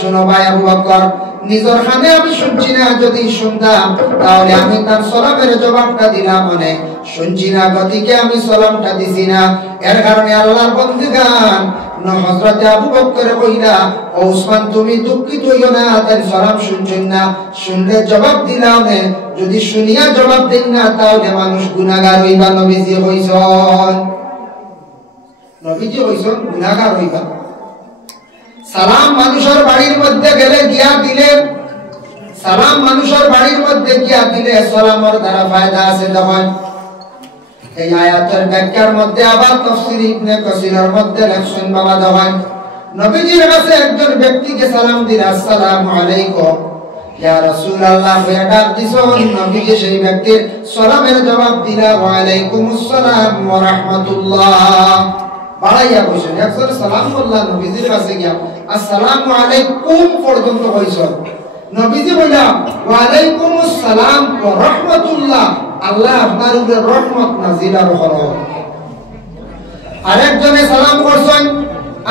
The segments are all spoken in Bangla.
শোনো ভাই আবু বকর, নিজের কানে আমি শুনছি না, যদি শুনতাম তাহলে আমি তার সালামের জবাবটা দিলাম, মানে শুনছি না গতিকে আমি সালামটা দিছি না। এর কারণে আল্লাহর বন্দেগান হযরত আবু বকর কইলা, ও উসমান তুমি দুঃখিত হইও না, তার সালাম শুনছেন না, শুনলে জবাব দিলাম, যদি শুনিয়া জবাব দেন না তাহলে মানুষ গুনাহগার হইবা। নবীজি কইছেন, নবীজি কইছেন গুনাহগার হইবা। সালাম মানুষের বাড়ির মধ্যে গেলে গিয়া দিলে, সালাম মানুষের বাড়ির মধ্যে গিয়া দিলে সালামের দ্বারা ফায়দা আছে। তখন এই আয়াতের ব্যাখ্যার মধ্যে আবার তাফসীর ইবনে কাসিরের মধ্যে লেখছেন বাবা দেওয়ান, নবীজির কাছে একজন ব্যক্তিকে সালাম দিল, আসসালামু আলাইকুম ইয়া রাসূলুল্লাহ বলে ডাক দিছেন, নবীজি সেই ব্যক্তির সালামের জবাব দিলা ওয়া আলাইকুমুস সালাম ওয়া রাহমাতুল্লাহ। বাড়াইয়া কইছেন, একজন সালাম করলা নবীজির কাছে গিয়া আসসালামু আলাইকুম পর্যন্ত কইছেন, নবীজি বললা ওয়া আলাইকুমুস সালাম ওয়া রাহমাতুল্লাহ, আল্লাহ আপনার উপরে রহমত নাযিল করুন। আরেকজনে সালাম করছেন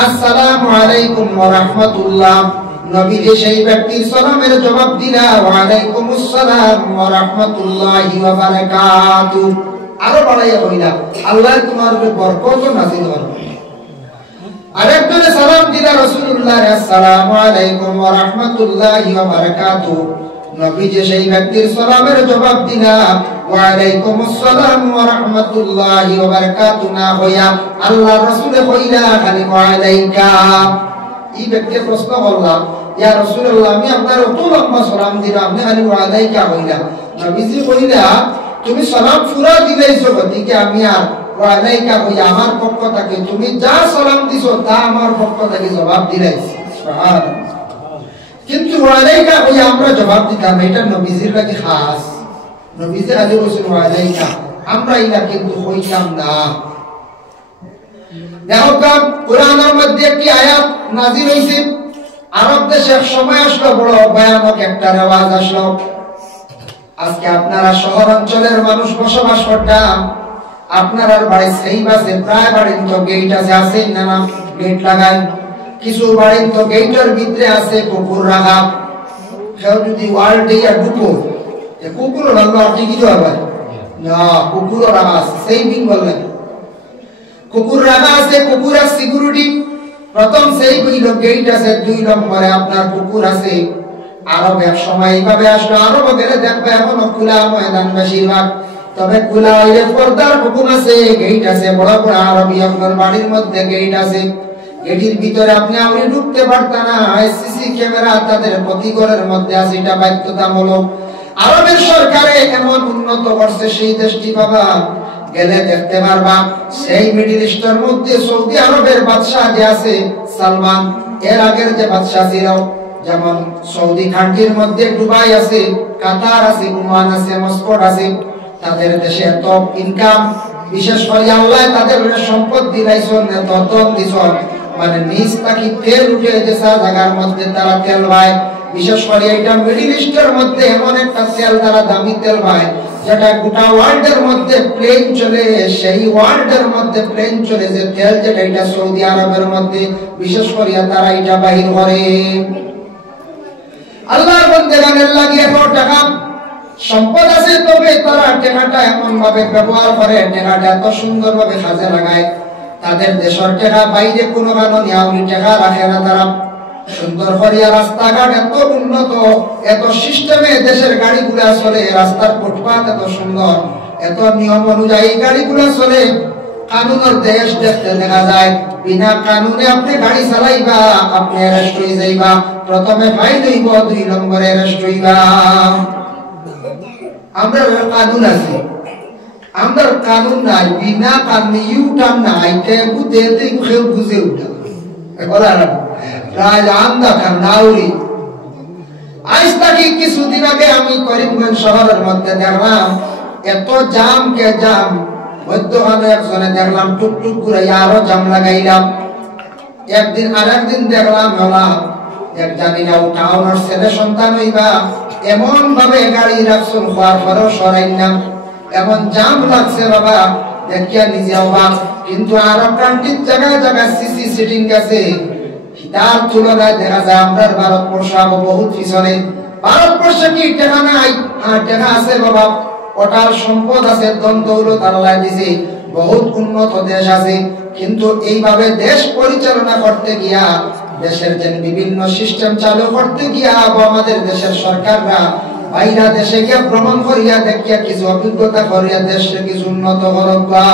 আসসালামু আলাইকুম ওয়া রাহমাতুল্লাহ, নবীজি সেই ব্যক্তির সালামের জবাব দিলা ওয়া আলাইকুমুস সালাম ওয়া রাহমাতুল্লাহি ওয়া বারাকাতুহু। আরো বাড়াইয়া কইলা আল্লাহ তোমার উপরে বরকত নাযিল করুন। আরেকজনে সালাম দিলা রাসূলুল্লাহ আসসালামু আলাইকুম ওয়া রাহমাতুল্লাহি ওয়া বারাকাতুহু, নবীজি সেই ব্যক্তির সালামের জবাব দিলা ওয়া আলাইকুমুস সালাম ওয়া রাহমাতুল্লাহি ওয়া বারাকাতুহু না হইয়া আল্লাহ রাসূলে কইলা খালি ওয়া আলাইকা। এই ব্যক্তি প্রশ্ন করলা, ইয়া রাসূলুল্লাহ আমি আপনার কত লম্বা সালাম দিলাম, আপনি খালি ওয়া আলাইকা কইলা। নবীজি কইলা তুমি সালাম পুরা দিলাইছো, গতিকে আমি আর ওয়া আলাইকা কই আমার পক্ষ থেকে তুমি যা সালাম দিছো তা আমার পক্ষ থেকে জবাব দিলাইছি। সুবহানাল্লাহ। কিন্তু ওয়া আলাইকা কই আমরা জবাব দিতাম, এটা নবীজির লাগি খাস। নবীজি আলী বলেছেন ওয়া আলাইকা, আমরা এটা কিন্তু কইতাম না। দেখো কোরআনের মধ্যে একটি আয়াত নাযিল হইছে, আরব দেশে এক সময় আসলো বড় ভয়ানক একটা রেওয়াজ আসলো। আজকে আপনারা শহর অঞ্চলের মানুষ বসবাস করতাম, আপনার বাড়ি সেই বাসে প্রায় বাড়ির তো গেট আছে না না গেট লাগাই, কিছু বাড়ির তো গেটের ভিতরে আছে কুকুর রাখা। কেউ যদি ওয়াল দিয়া ঢুকো কুকুর রাখলো আপনি কি হবে না, কুকুর রাখা আছে, সেই দিন বললেন কুকুর রাখা আছে, কুকুরের সিকিউরিটি প্রথম সেই গেট আছে, 2 নম্বরে আপনার কুকুর আছে। আরব এক সময় এইভাবে আসলো, আরব গেলে দেখবে এখনো খোলা ময়দান বেশিরভাগ, তবে খোলা হইলে পর্দার হুকুম আছে, গেট আছে, বড় বড় আরবি আপনার বাড়ির মধ্যে গেট আছে। গেটের ভিতরে আপনি আউরি ঢুকতে পারতা না, সিসি ক্যামেরা তাদের প্রতি ঘরের মধ্যে আছে, এটা বাধ্যতামূলক। আরবের সরকারে এমন উন্নত করছে সেই দেশটি বাবা, গেলে দেখতে পারবা সেই মিডল ইস্টের মধ্যে সৌদি আরবের বাদশা যে আছে সালমান, এর আগের যে বাদশা ছিল, যেমন সৌদি কান্ট্রির মধ্যে দুবাই আছে, কাতার আছে, ওমান আছে, মস্কট আছে, তাদের দেশে এত ইনকাম, বিশেষ করে আল্লাহ তাদের সম্পদ দিলাইছেন, এত ধন দিছেন, মানে নিজ থাকি তেল উঠে যে জায়গার মধ্যে তারা তেল পায়। বিশেষ করে এটা মিডল ইস্টের মধ্যে এমন একটা তেল তারা দামি তেল পায় যেটা গোটা ওয়ার্ল্ডের মধ্যে প্লেন চলে, সেই ওয়ার্ল্ডের মধ্যে প্লেন চলে যে তেল যেটা, এটা সৌদি আরবের মধ্যে বিশেষ করে তারা এটা বাহির করে। আল্লাহর বান্দাদের লাগি এত টাকা সম্পদ আছে, তবে তারা টাকাটা এমন ভাবে ব্যবহার করে, টাকাটা এত সুন্দর ভাবে কাজে লাগায়, তাদের দেশের টাকা বাইরে কোনো কারণে আউরি টাকা রাখে না। তারা সুন্দর করিয়া রাস্তাঘাট এত উন্নত, এত সিস্টেমে দেশের গাড়িগুলা চলে, রাস্তার ফুটপাত এত সুন্দর, এত নিয়ম অনুযায়ী গাড়িগুলা চলে। কানুনের দেশ দেখতে দেখা যায়, বিনা কানুনে আপনি গাড়ি চালাইবা আপনি অ্যারেস্ট হয়ে যাইবা, প্রথমে ফাইন হইব, 2 নম্বরে অ্যারেস্ট হইবা। আমরা কানুন আছে, আমরা কানুন নাই, বিনা কানুনে ইউটার্ন নাই, টেম্পু দেতে কেউ বুঝে উঠা রাজ আন্দা খান নাউরি। আজ থেকে কিছুদিন আগে আমি করিমগঞ্জ শহরের মধ্যে দেখলাম এত জাম কে জাম, মধ্যখানে একজনে দেখলাম টুকটুক করে আরো জাম লাগাইলাম। একদিন আরেকদিন দেখলাম হলাম এক জানি না টাউনের ছেলে সন্তান হইবা এমন ভাবে গাড়ি রাখছুন, হওয়ার পরেও সরাই না, এমন জাম লাগছে বাবা, দেখিয়া নিজে অবাক। কিন্তু আরব কান্ট্রির জায়গায় জায়গায় সিসি সিটিং আছে, তার তুলনায় দেখা যায় আমরা ভারতবর্ষ বহুত পিছনে। ভারতবর্ষে কি টাকা নাই? হ্যাঁ, টাকা আছে বাবা, ওটার সম্পদ আছে, ধন দৌলত আল্লাহ দিয়েছে, বহুত উন্নত দেশ আছে। কিন্তু এইভাবে দেশ পরিচালনা করতে গিয়া, দেশের যে বিভিন্ন সিস্টেম চালু করতে গিয়া আমাদের দেশের সরকাররা বাইরা দেশে গিয়া ভ্রমণ করিয়া দেখিয়া কিছু অভিজ্ঞতা করিয়া দেশে কিছু উন্নত করবা।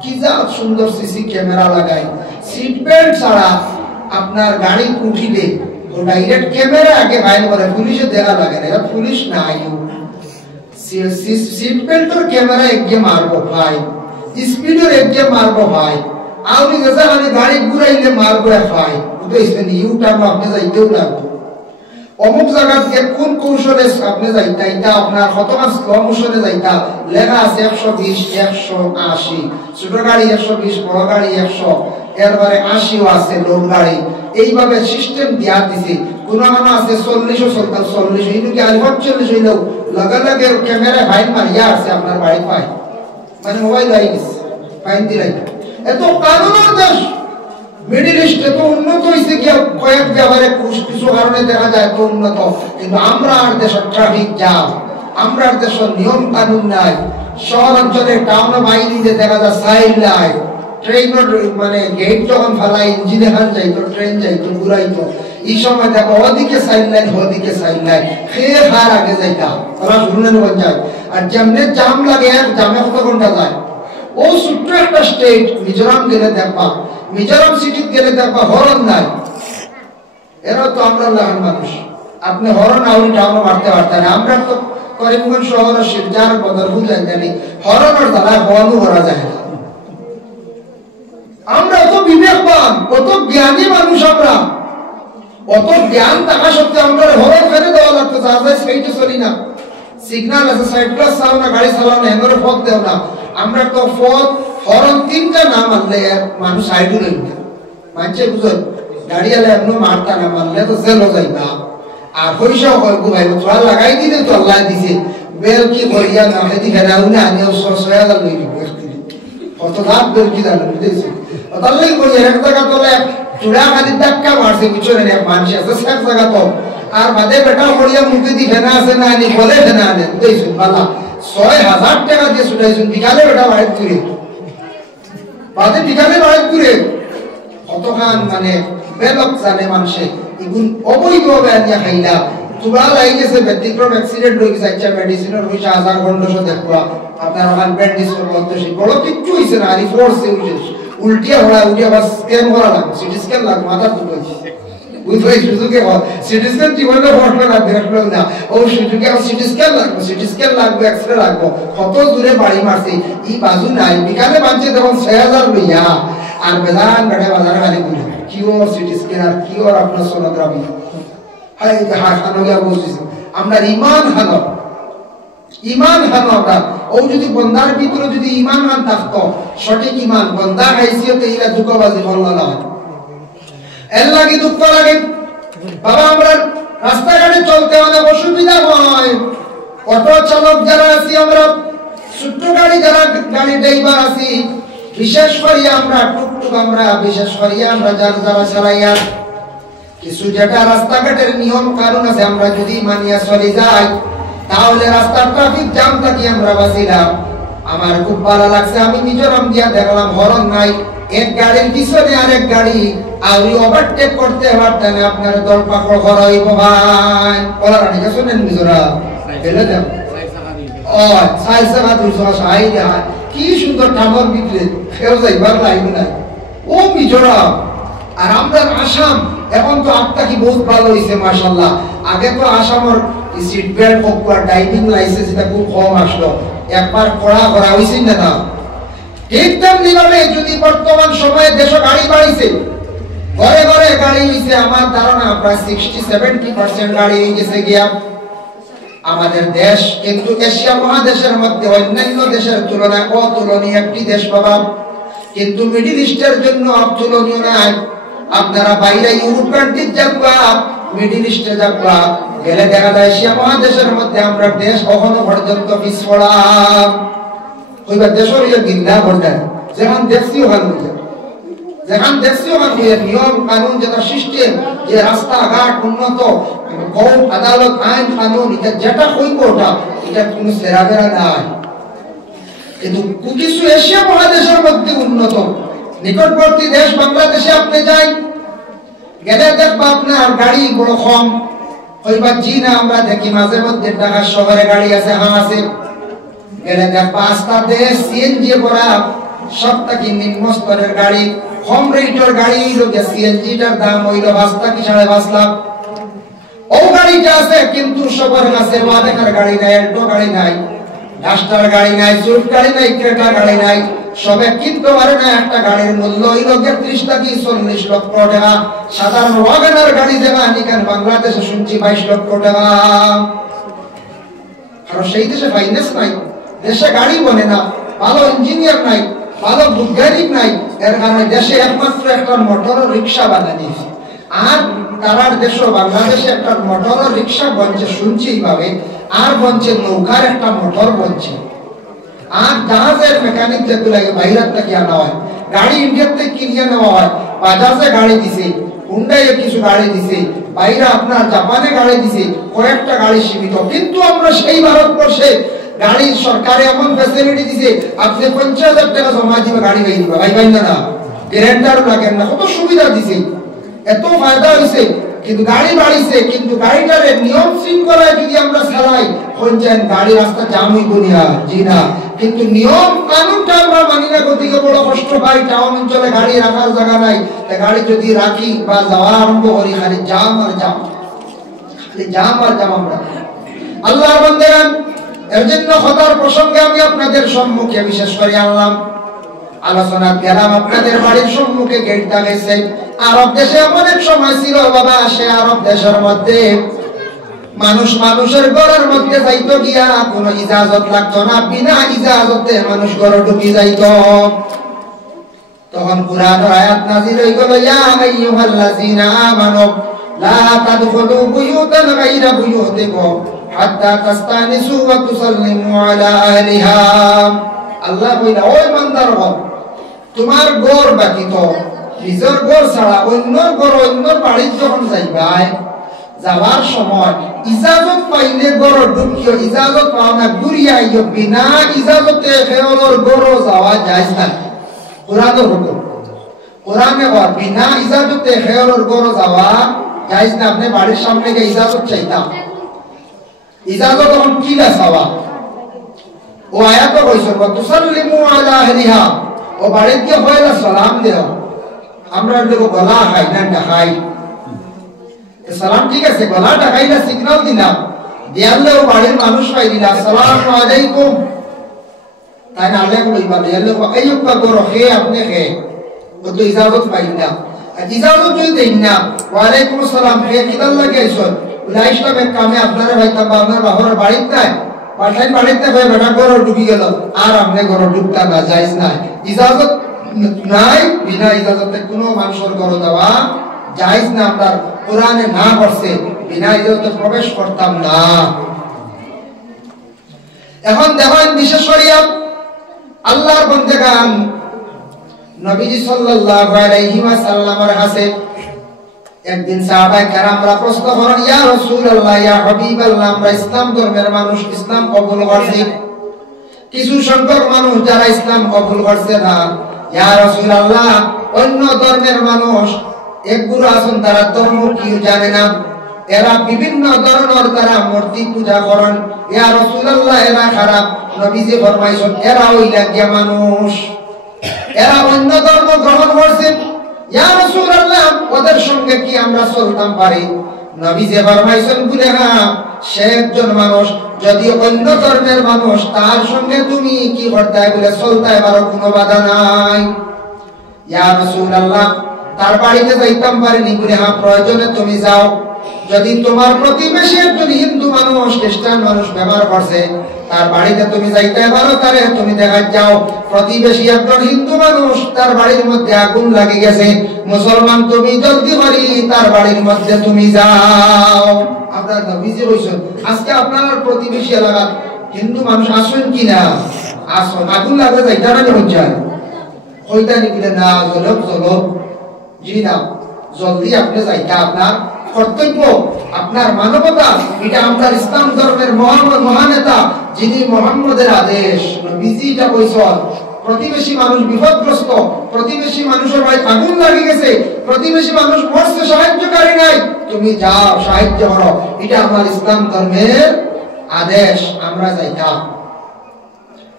কি যা সুন্দর সিসি ক্যামেরা লাগাই, সিট বেল্ট ছাড়া আপনার গাড়ি উঠিলে ডাইরেক্ট ক্যামেরা আগে বাইর করে, পুলিশে দেখা লাগে না, এটা পুলিশ না, সিট বেল্টের ক্যামেরা একগে মারবো ভাই, স্পিডের একগে মারবো ভাই, আপনি যেখানে গাড়ি ঘুরাইলে মারবো ভাই, বুঝতেছেন? ইউ টার্ন আপনি যাইতেও লাগবে, অমুক জায়গা থেকে কোন কৌশলে আপনি যাইতা, এটা আপনার কতটা স্লো মোশনে যাইতা, লেখা আছে 120 180, ছোট গাড়ি 120, বড় গাড়ি 100, এরপরে 80ও আছে লোড গাড়ি। এইভাবে সিস্টেম দিয়া দিছে। কোন আছে 40ও চলতা, 40 হইলো কি আর 45 হইলো লগে লগে ক্যামেরা ফাইন মারিয়া আছে আপনার বাড়ি পাই, মানে মোবাইল হয়ে গেছে, ফাইন দিলাই। এত কানুনের দেশ মিডল ইস্ট এত উন্নত হয়েছে কি কয়েক ব্যাপারে কিছু কারণে দেখা যায় তো উন্নত, কিন্তু আমরা আর দেশের ট্রাফিক জ্যাম, আমরা আর দেশের নিয়ম কানুন নাই। শহর অঞ্চলে টাউন বাইরে দেখা যায় সাইড লাইট, ট্রেনের মানে গেট যখন ফেলা ইঞ্জিন এখান যাইতো, ট্রেন যাইতো, ঘুরাইতো, এই সময় দেখো ওদিকে সাইড লাইন, ওদিকে সাইড লাইন, খেয়ে খার আগে যাইতা ওরা শুনে নেবেন যায়। আর যেমনি জাম লাগে, এক জামে কত ঘন্টা যায়। ও ছোট্ট একটা স্টেট মিজোরাম গেলে দেখবা, মিজোরাম সিটি গেলে দেখবা হরন নাই। এরা তো আমরা লাগান মানুষ, আপনি হরন আউরি টাউনে মারতে পারতেন। আমরা তো করিমগঞ্জ শহরের শিবজার বদরপুর জায়গানি হরনের দ্বারা হওয়ানো করা যায় না। আমরা অত বিবেকবান, অত জ্ঞানী মানুষ, আমরা অত জ্ঞান থাকা সত্ত্বেও আমরা হরন ফেলে দেওয়া লাগতো, যার সাইডে চলি না, সিগন্যাল আছে সাইড প্লাস চালাও না, গাড়ি চালাও না, এগুলো পথ দেও না। আমরা তো পথ হরন তিনটা না মানলে মানুষ সাইডে রইবে, মানছে বুঝো, গাড়ি আলে এমন মারতা না মানলে তো জেল যাইবা। আর পয়সাও কয়েক ভাই তোরা লাগাই দিলে তো আল্লাহ দিছে, বেল কি করিয়া না হেদি ফেরাও না, আনিও 6,000 লই দিব, কত লাভ বেল কি জানো বুঝেছি। তাহলেই করি এক জায়গা তোলে চূড়া খালি ধাক্কা মারছে, পিছনে এক মানুষ আছে এক জায়গা তো, আর বাদে বেটা করিয়া মুখে দি ফেনা আছে না, আনি বলে ফেনা আনে বুঝেছি। বালা 6,000 টাকা দিয়ে ছুটাইছুন, বিকালে বেটা বাইর করে, বাদে বিকালে বাইর করে কতখান মানে বেলক জানে মানুষে, এগুন অবৈধভাবে আনিয়া খাইলা। তোমরা লাই গেছে ব্যতিক্রম অ্যাক্সিডেন্ট হয়ে গেছে, আচ্ছা মেডিসিনের পয়সা 1000 ঘন্টা দেখবা, আপনার ওখান ব্যান্ডেজ করবো, বড় কিচ্ছু হয়েছে না, আর ফোর্সে উল্টিয়া হওয়া, উল্টিয়া বা স্ক্যান করা লাগবে, সিটি স্ক্যান লাগবে, মাথা দুটো বুঝবাই সুযোগে সিটি স্ক্যান জীবনে ঘটলো না, দেখলো না, ও সুযোগে সিটি স্ক্যান লাগবে, সিটি স্ক্যান লাগবে, এক্সরে লাগবে, কত দূরে বাড়ি মারছে, এই বাজু নাই। বিকালে মানছে তখন 6,000 লইয়া, আর বেজান বেটা বাজারে খালি ঘুরে কিওর সিটি স্ক্যান আর কিওর আপনার সোনোগ্রাফি, হাই হানো গিয়া বলতেছে আমরা ইমান হানো, ইমান হানো আমরা। ও যদি বন্দার ভিতরে যদি ইমান হান থাকতো, সঠিক ইমান, বন্দা হাইসিয়তে এরা দুঃখবাজি বললো না, এর লাগে দুঃখ লাগে বাবা। আমরা রাস্তাঘাটে চলতে অনেক অসুবিধা হয়, অটো চালক যারা আছি, আমরা ছোট্ট গাড়ি যারা গাড়ি ড্রাইভার আছি, বিশেষ করে আমরা টুকটুক, আমরা বিশেষ করে আমরা যারা চালাইয়া কিছু যেটা রাস্তাঘাটের নিয়ম কানুন আছে, আমরা যদি মানিয়া চলে যাই তাহলে রাস্তার ট্রাফিক জ্যাম থাকি আমরা বাঁচিলাম। আমার খুব ভালো লাগছে, আমি মিজোরাম গিয়া দেখলাম হরন নাই, এক গাড়ির পিছনে আরেক গাড়ি আউরি ওভারটেক করতে পারতেন, আপনার দল পাকড় করা হইব ভাই। বলার আগে শুনেন মিজোরাম ফেলে দেব, ও 4 চাকা 2 চাকা, কি সুন্দর টামর বিক্রে খেয়ে যাইবার লাইন নাই, ও মিজোরাম। আর আমরা আসাম এখন তো আপটা কি বহুত ভালো হয়েছে মাশাআল্লাহ। আগে তো আসামের সিট বেল্ট হোক বা ড্রাইভিং লাইসেন্স এটা খুব কম আসলো, একবার করা হয়েছে না না। ঠিক তেমনি ভাবে যদি বর্তমান সময়ে দেশে গাড়ি বাড়িছে, ঘরে ঘরে গাড়ি হয়েছে, আমার ধারণা প্রায় 60-70% গাড়ি হয়ে গেছে গিয়া আমাদের দেশ। কিন্তু এশিয়া মহাদেশের মধ্যে অন্যান্য দেশের তুলনায় অতুলনীয় একটি দেশ বাবা, কিন্তু মিডল ইস্টের জন্য অতুলনীয় নাই। আপনারা বাইরে ইউরোপ কান্ট্রি যাবা, মিডল ইস্টে যাবা, গেলে দেখা যায় এশিয়া মহাদেশের মধ্যে আমরা দেশ কখনো পর্যন্ত পিছপড়া ওইবার দেশের গিন্দা ভোটার যেমন দেখছি ওখানে যেখান দেখছি ওখান নিয়ম কানুন যেটা সিস্টেম, যে রাস্তাঘাট উন্নত, কোর্ট আদালত আইন কানুন, এটা যেটা হইব ওটা, এটা কোনো সেরাবেরা নাই। কিন্তু কিছু এশিয়া মহাদেশের মধ্যে উন্নত, নিকটবর্তী দেশ বাংলাদেশে আপনি যাই গেলে দেখবা আপনার গাড়ি বড় কম হইবা, জি না আমরা দেখি মাঝে মধ্যে ঢাকা শহরে গাড়ি আছে, হ্যাঁ আছে, গেলে দেখবা আস্তাতে সিএনজি করা সবটাকে নিম্ন স্তরের গাড়ি, কম রেটের গাড়ি লোকে সিএনজিটার দাম হইল 5 থেকে 5.5 লাখ। ও গাড়িটা আছে কিন্তু সবার কাছে ওয়াদেকার গাড়ি নাই, অল্টো গাড়ি নাই, ডাস্টার গাড়ি নাই, সুইফট গাড়ি নাই, ক্রেটা গাড়ি নাই, সবে কিনতে পারে না। একটা গাড়ির মূল্য হইল 30 থেকে 40 লক্ষ টাকা। সাধারণ ওয়াগনার গাড়ি যেটা নিকান বাংলাদেশে শুনছি 22 লক্ষ টাকা। আর সেই দেশে ফাইন্যান্স নাই, দেশে গাড়ি বনে না, ভালো ইঞ্জিনিয়ার নাই, ভালো বৈজ্ঞানিক নাই, এর কারণে দেশে একমাত্র একটা মোটর রিক্সা বানানি। আর তারার দেশ বাংলাদেশে একটা মোটর রিক্সা বনছে শুনছি এইভাবে, আর বনছে নৌকার একটা মোটর বনছে, আর জাহাজের মেকানিক যেগুলো বাইরের থেকে আনা হয়, গাড়ি ইন্ডিয়ার থেকে কিনে নেওয়া হয়, বাজাজে গাড়ি দিছে, হুন্ডাইয়ে কিছু গাড়ি দিছে, বাইরে আপনার জাপানে গাড়ি দিছে, কয়েকটা গাড়ি সীমিত। কিন্তু আমরা সেই ভারতবর্ষে গাড়ির সরকারে এমন ফ্যাসিলিটি দিছে, আপনি 50,000 টাকা জমা দিবে গাড়ি গাই দিবে, ভাই ভাই না গ্যারেন্টার লাগেন না, কত সুবিধা দিছে, এত ফায়দা হয়েছে। কিন্তু গাড়ি বাড়িছে, কিন্তু গাড়িটার নিয়ম শৃঙ্খলায় যদি আমরা চালাই হচ্ছেন গাড়ি রাস্তা জাম হইব না, জি না। কিন্তু নিয়ম কানুনটা আমরা মানি না, গতিকে বড় কষ্ট পাই। টাউন অঞ্চলে গাড়ি রাখার জায়গা নাই, গাড়ি যদি রাখি বা যাওয়া আরম্ভ করি খালি জাম আর জাম, খালি জাম আর জাম। আমরা আল্লাহর বান্দারা, এর জন্য খোদার প্রসঙ্গে আমি আপনাদের সম্মুখে বিশেষ করে আনলাম, আলোচনা গেলাম আপনাদের বাড়ির সম্মুখে গেট দাঁড়িয়েছে। আরব দেশে অনেক সময় ছিল বাবা, সে আরব দেশের মধ্যে মানুষ মানুষের ঘরের মধ্যে যাইতো গিয়া কোনো ইজাজত লাগতো না, বিনা ইজাজতে মানুষ ঘরে ঢুকি যাইত। তখন কুরআনের আয়াত নাযিল হয়ে গেল, ইয়া আইয়ুহাল্লাযীনা আমানু লা তাদখুলু বুয়ুতান গায়রা বুয়ুতিকুম হাত্তা তাস্তানিসু ওয়া তুসাল্লিমু আলা আহলিহা। আল্লাহ কইলা, ওই বান্দারগণ, তোমার ঘর ব্যতীত নিজের ঘর ছাড়া অন্য ঘর, অন্য বাড়ির যখন যাইবাই, যাওয়ার সময় ইজাজত পাইলে ঘর ঢুকিও, ইজাজত পাও না ঘুরিয়া আইও, বিনা ইজাজতে খেয়লর ঘর যাওয়া যায় না। কোরআনের হুকুম, কোরআনে বল বিনা ইজাজতে খেয়লর ঘর যাওয়া যায় না। আপনি বাড়ির সামনে গিয়ে ইজাজত চাইতাম, ইজাজত তখন কি চাওয়া? ও আয়াত কইছে, ওয়া তুসাল্লিমু আলা আহলিহা, ও বাড়িতে গিয়ে হয়লা সালাম দেও। আমরা লোক গলা খাই না, খাই সালাম, ঠিক আছে, গলাটা খাইলা সিগন্যাল দিলাম, দিয়ালে ও বাড়ির মানুষ পাই দিলা আসসালামু আলাইকুম, তাই না আলে কইবা দিয়ালে আইয়ুকা গরো হে আপনি হে, ও তো ইজাজত পাই না। ইজাজত যদি দেই না, ওয়া আলাইকুম আসসালাম হে কিদাল লাগে আইছো, উলা ইসলামের কামে আপনারা ভাইতা বা আপনার বাবার বাড়িতে নাই, পাঠাই বাড়িতে ভাই বেটা ঘর ঢুকি গেল, আর আপনি ঘর ঢুকতা না, জায়েজ নাই। ইজাজত নাই, বিনা ইজাজতে কোনো মানুষের ঘর যাওয়া জায়েজ না। আপনার কোরআনে না করছে বিনা ইজাজতে প্রবেশ করতাম না। এখন দেখেন, বিশেষ করিয়া আল্লাহর বান্দাগান নবীজি সাল্লাল্লাহু আলাইহি ওয়াসাল্লামের কাছে একদিন সাহাবায়ে কেরামরা প্রশ্ন করেন, ইয়া রাসূলুল্লাহ, ইয়া হাবিবাল্লাহ, আমরা ইসলাম ধর্মের মানুষ, ইসলাম কবুল করছি, কিছু সংখ্যক মানুষ যারা ইসলাম কবুল করছে না, ইয়া রাসূলুল্লাহ, অন্য ধর্মের মানুষ একগুলো আছেন, তারা ধর্ম কি জানে না, এরা বিভিন্ন ধরনের তারা মূর্তি পূজা করেন, ইয়া রাসূলুল্লাহ, এরা খারাপ। নবীজি ফরমাইছেন, এরা হইলা গিয়া মানুষ, এরা অন্য ধর্ম গ্রহণ করছেন, ইয়া রাসূলুল্লাহ, ওদের সঙ্গে কি আমরা চলতাম পারি? নবীজি ফরমাইছেন, বলে হ্যাঁ, সে একজন মানুষ, যদি অন্য ধর্মের মানুষ, তার সঙ্গে তুমি কি করতে বলে চলতে পারো, কোনো বাধা নাই। ইয়া রাসূলুল্লাহ, তার বাড়িতে যাইতাম পারিনি, বলে হ্যাঁ, প্রয়োজনে তুমি যাও। যদি তোমার প্রতিবেশী একজন হিন্দু মানুষ, খ্রিস্টান মানুষ ব্যবহার করছে, তার বাড়িতে তুমি যাইতে পারো, তারে তুমি দেখা যাও। প্রতিবেশী একজন হিন্দু মানুষ, তার বাড়ির মধ্যে আগুন লাগে গেছে, মুসলমান, তুমি জলদি করি তার বাড়ির মধ্যে তুমি যাও। আপনার নবীজি কইছেন, আজকে আপনার প্রতিবেশী এলাকার হিন্দু মানুষ আসেন কিনা, আসুন, আগুন লাগে যাইতে না, কইতানি বলে না জলক জি না, জলদি আপনি যাইতা, আপনার কর্তব্য, আপনার মানবতা, এটা আপনার ইসলাম ধর্মের মহানেতা যিনি মুহাম্মদের আদেশ নবীজি এটা কইছেন। প্রতিবেশী মানুষ বিপদগ্রস্ত, প্রতিবেশী মানুষের ভাই আগুন লাগি গেছে, প্রতিবেশী মানুষ মরছে, সাহায্যকারী নাই, তুমি যাও সাহায্য করো, এটা আমার ইসলাম ধর্মের আদেশ, আমরা যাইতাম।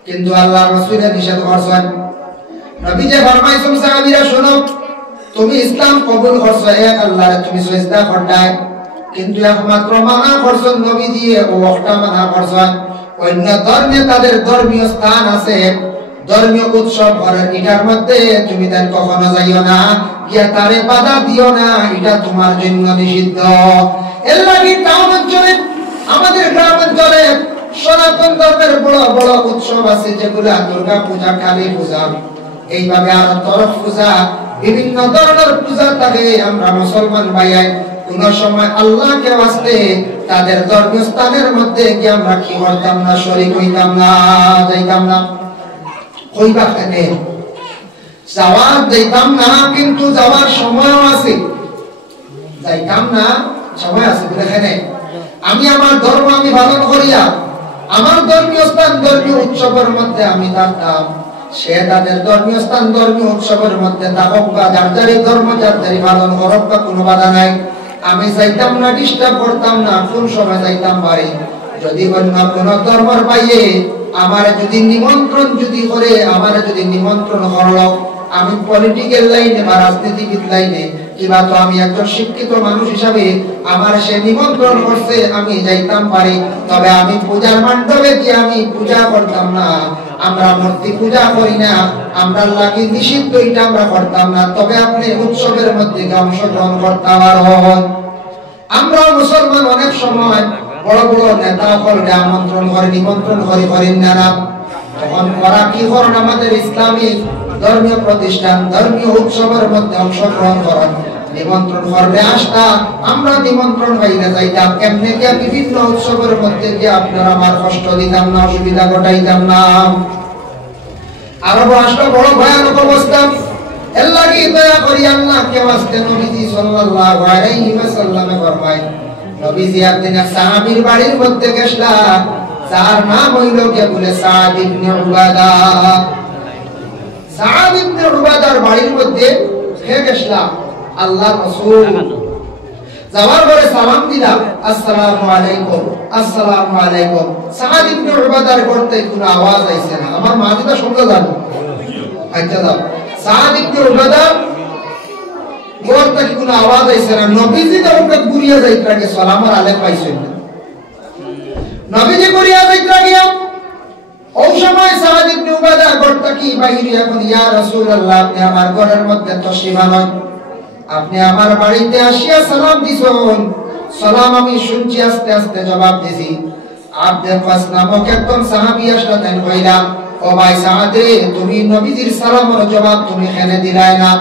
কিন্তু আল্লাহ রাসূল নিষেধ করছেন। নবী যে ফরমাইছেন সাহাবীরা শোনো, তুমি ইসলাম কবুল করছো, এক আল্লাহরে তুমি সিজদা করতাই, কিন্তু একমাত্র মানা করছেন নবী দিয়ে ও ওটা মানা করছেন। অন্য ধর্মে তাদের ধর্মীয় স্থান আছে, ধর্মীয় উৎসব ঘরের এটার মধ্যে তুমি তাই কখনো যাইও না, গিয়া তারে বাধা দিও না, এটা তোমার জন্য নিষিদ্ধ। এর লাগি টাউন অঞ্চলে, আমাদের গ্রাম অঞ্চলে সনাতন ধর্মের বড় বড় উৎসব আছে, যেগুলা দুর্গা পূজা, কালী পূজা, এইভাবে আর তরফ পূজা, বিভিন্ন ধরনের পূজা থাকে। আমরা মুসলমান ভাইয়াই কোন সময় আল্লাহকে ওয়াস্তে তাদের ধর্মীয় স্থানের মধ্যে গিয়ে আমরা কি করতাম না, শরীক হইতাম না, যাইতাম না। কইবা কেন যাওয়ার যাইতাম না, কিন্তু যাওয়ার সময়ও আছে, যাইতাম না সময় আছে বলে কেন আমি আমার ধর্ম আমি পালন করিয়া আমার ধর্মীয় স্থান ধর্মীয় উৎসবের মধ্যে আমি থাকতাম, সে তাদের ধর্মীয় স্থান ধর্মীয় উৎসবের মধ্যে থাকুক বা যার যারি ধর্ম যার যারি পালন করুক বা কোনো বাধা নাই, আমি যাইতাম না, ডিস্টার্ব করতাম না। কোন সময় যাইতাম বাড়ি, যদি অন্য কোন ধর্মের বাইরে আমার যদি নিমন্ত্রণ যদি করে, আমার যদি নিমন্ত্রণ করলো, আমি পলিটিক্যাল লাইনে বা রাজনীতিবিদ লাইনে কিংবা তো আমি একজন শিক্ষিত মানুষ হিসাবে আমার সে নিমন্ত্রণ করছে, আমি যাইতাম পারি, তবে আমি পূজার মণ্ডপে গিয়ে আমি পূজা করতাম না। আমরা মূর্তি পূজা করি না, আমরা লাগি নিষিদ্ধ, এটা আমরা করতাম না, তবে আপনি উৎসবের মধ্যে অংশগ্রহণ করতে পারেন। আমরা মুসলমান অনেক সময় বড় বড় নেতা হলকে আমন্ত্রণ করে, নিমন্ত্রণ করেন না, তখন ওরা কি করেন, আমাদের ইসলামিক ধর্মীয় প্রতিষ্ঠান ধর্মীয় উৎসবের মধ্যে অংশগ্রহণ করেন, নিমন্ত্রণ করলে আসতা, আমরা নিমন্ত্রণ পাইলে যাইতাম, এমনি গিয়ে বিভিন্ন উৎসবের মধ্যে গিয়ে আপনার আমার কষ্ট দিতাম না, অসুবিধা ঘটাইতাম না। আরব রাষ্ট্র বড় ভয়ানক অবস্থা, এর লাগি দয়া করি আল্লাহকে ওয়াস্তে নবীজি সাল্লাল্লাহু আলাইহি ওয়াসাল্লামে ফরমায়, নবীজি একদিন এক সাহাবীর বাড়ির মধ্যে গেছলা, যার নাম হইল কে বলে সাদ ইবনে উবাদা। সাদ ইবনে উবাদার বাড়ির মধ্যে গেছলা, আল্লাহ রাসূল যাওয়ার পরে সালাম দিলা, আসসালামু আলাইকুম, আসসালামু আলাইকুম। সাদ ইবনে উবাদার করতে কোনো আওয়াজ আইছে না, আমার মাঝিটা শুনতে জানো, আচ্ছা দাও, সাদ ইবনে উবাদা করতে কোনো আওয়াজ আইছে না। নবীজি তখন ঘুরিয়া যাইতা কে সালাম আলাইকুম পাইছেন না, নবীজি ঘুরিয়া যাইতা গিয়া ওই সময় সাদ ইবনে উবাদা করতে কি বাইরে এখন, ইয়া রাসূলুল্লাহ আপনি আমার ঘরের মধ্যে তশরিফ আনেন, আপনি আমার বাড়িতে আসিয়া সালাম দিছেন, সালাম আমি শুনছি, আস্তে আস্তে জবাব দিছি। আব্দে কাস নামক একজন সাহাবী আসলা, তাই কইলা, ও ভাই সাদ রে, তুমি নবীজির সালামের জবাব তুমি কেন দিলাই না?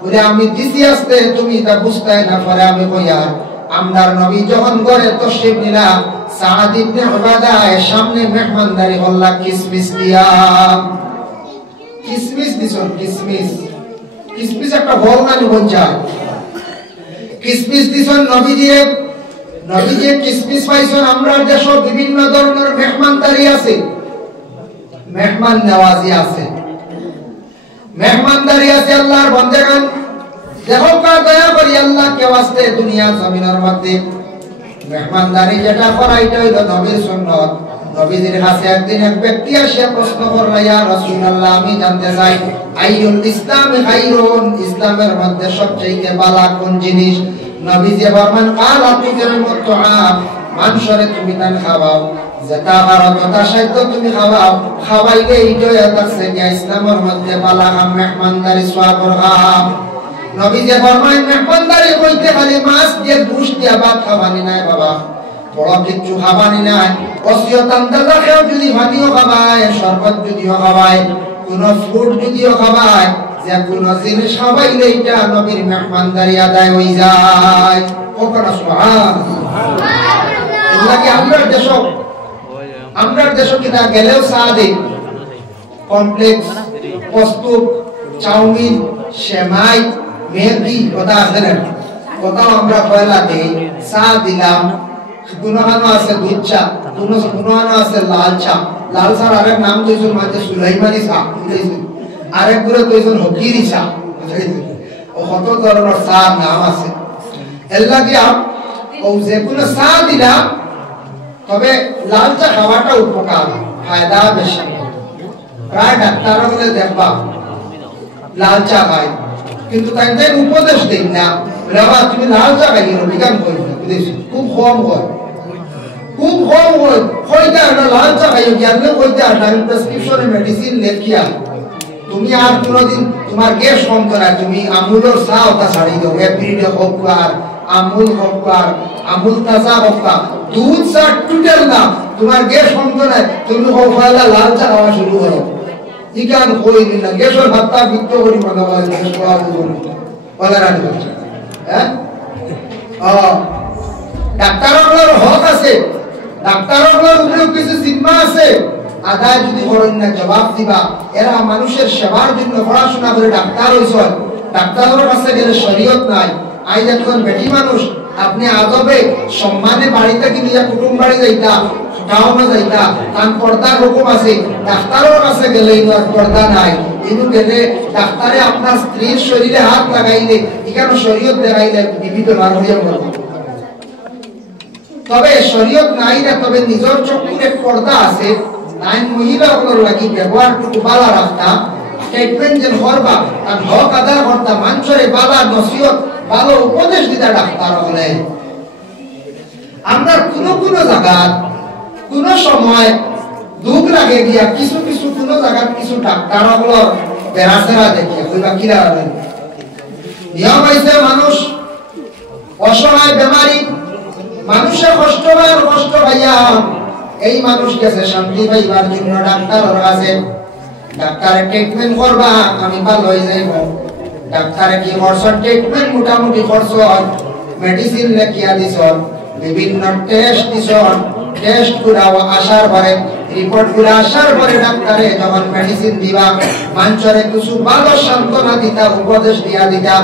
বলে আমি দিছি আস্তে, তুমি তা বুঝতাই না। পরে আমি কইয়া, আমরার নবী যখন ঘরে তশরিফ নিলা, সাদ ইবনে উবাদা সামনে মেহমানদারি হল্লা কিসমিস দিয়া, কিসমিস দিছেন, কিসমিস, কিসমিস একটা বল না নিবন যায়, কিসমিস দিছেন নবীজিরে। নবীজি কিসমিস পাইছেন। আমরা দেশ বিভিন্ন ধরনের মেহমানদারি আছে, মেহমান নওয়াজি আছে, মেহমানদারি আছে। আল্লাহর বান্দাগণ দেখো কা দয়া করি আল্লাহকে ওয়াস্তে দুনিয়া জমিনের মধ্যে মেহমানদারি যেটা করা, এটা হইল নবীর সুন্নাত। নবীজির কাছে একদিন এক ব্যক্তি আসিয়া প্রশ্ন করল, ইয়া রাসূলুল্লাহ আমি জানতে চাই, আইয়ুল ইসলামি খায়রুন, ইসলামের মধ্যে সবচেয়ে ভালো কোন জিনিস? নবীজি ফরমান, কালা তুতিমুত তুআম, মানুষরে তুমি দান খাওয়াও, যেটা পারো তথা সাধ্য তুমি খাওয়াও, খাওয়াইলে এইটাই আছে যে ইসলামের মধ্যে ভালো কাম মেহমানদারি সওয়াবের কাম। নবীজি ফরমান, মেহমানদারি কইতে খালি মাছ দিয়ে গোশত দিয়ে ভাত খাওয়ানি নাই বাবা, বড় কিছু খাবানি নাই। ওসিয়ত আন্দাজা কেউ যদি ভাতিও খাবায়, শরবত যদিও খাবায়, কোন ফুড যদিও খাবায়, যে কোন জিনিস খাবাইলে এটা নবীর মেহমানদারি আদায় হয়ে যায়। ওকরা সুবহানাল্লাহ। লাগে আমরা দেশ কিনা গেলেও সাদে কমপ্লেক্স প্রস্তুত চাউমিন, সেমাই, ম্যাগি কথা আছে না, কোথাও আমরা পয়লা দেই, চা দিলাম, কোনো আছে দুধ চা, কোনো আছে লাল চা। লাল চার আরেক নাম দিয়েছেন মাঝে সুলাইমানি চা, আরেক করে দিয়েছেন হকিরি চা। ও কত ধরনের চা নাম আছে। এর লাগিয়া ও যে কোনো চা দিলাম, তবে লাল চা খাওয়াটা উপকার, ফায়দা বেশি। প্রায় ডাক্তাররা বলে দেখবা লাল চা খায়, কিন্তু তাই উপদেশ দিন না, বাবা তুমি লাল চা খাই বিজ্ঞান করি খুব কম হয়, খুব কম হয়। কইতে একটা লাল চা খাই জানলে কইতে আসলে আমি প্রেসক্রিপশনে মেডিসিন লেখিয়া তুমি আর কোনোদিন তোমার গ্যাস কম করা, তুমি আমুলের চা ওটা ছাড়ি দাও, এভরিডে হোক আর আমুল হোক আর আমুল তাজা হোক, দুধ চা টুটেল না, তোমার গ্যাস কম করে তুমি পয়লা লাল চা খাওয়া শুরু করো। ইকান কই না গ্যাসের ভাতটা বিক্ত করি মনে হয় গ্যাস খাওয়া শুরু করি বলে রাখি হচ্ছে। হ্যাঁ, ডাক্তারগুলোর হক আছে, ডাক্তারগুলোর উপরে কিছু জিম্মা আছে, আদায় যদি করেন না জবাব দিবা। এরা মানুষের সেবার জন্য পড়াশোনা করে ডাক্তার হইছে, ডাক্তারের কাছে গেলে শরীয়ত নাই। আজ এখন বেটি মানুষ, আপনি আদবে সম্মানে বাড়িতে কি নিজের কুটুম বাড়ি যাইতা, টাউনে যাইতা, কারণ পর্দার হুকুম আছে। ডাক্তারের কাছে গেলে আর পর্দা নাই, কিন্তু গেলে ডাক্তারে আপনার স্ত্রীর শরীরে হাত লাগাইলে এখানে শরীয়ত দেখাইলে বিবিধ হইয়া পড়বে। তবে শরীয়ত নাই না, তবে নিজের চক্ষুর এক পর্দা আছে, তাই মহিলাগুলোর লাগি ব্যবহারটুকু বালা রাখতা, ট্রিটমেন্ট যেন করবা আর হক আদায় করতা, মানুষের বালা নসিহত ভালো উপদেশ দিতা ডাক্তার হলে। আমরা কোনো জায়গা কোন সময় দুঃখ লাগে গিয়া কিছু কিছু কোন জায়গা কিছু ডাক্তার হলোর বেড়াচেরা দেখিয়া কইবা কিরা হলেন নিয়ম হয়েছে, মানুষ অসহায় বেমারি, মানুষের কষ্ট হয়, কষ্ট পাইয়া এই মানুষ গেছে শান্তি পাইবার জন্য ডাক্তারের কাছে। ডাক্তারে ট্রিটমেন্ট করবা, আমি ভালো হয়ে যাইব। ডাক্তারে কি করছ, ট্রিটমেন্ট মোটামুটি করছ, মেডিসিন লেখিয়া দিছ, বিভিন্ন টেস্ট দিছ, টেস্ট গুলাও আসার পরে, রিপোর্ট গুলা আসার পরে ডাক্তারে যখন মেডিসিন দিবা, মানুষের কিছু ভালো সান্ত্বনা দিতা, উপদেশ দিয়া দিতা,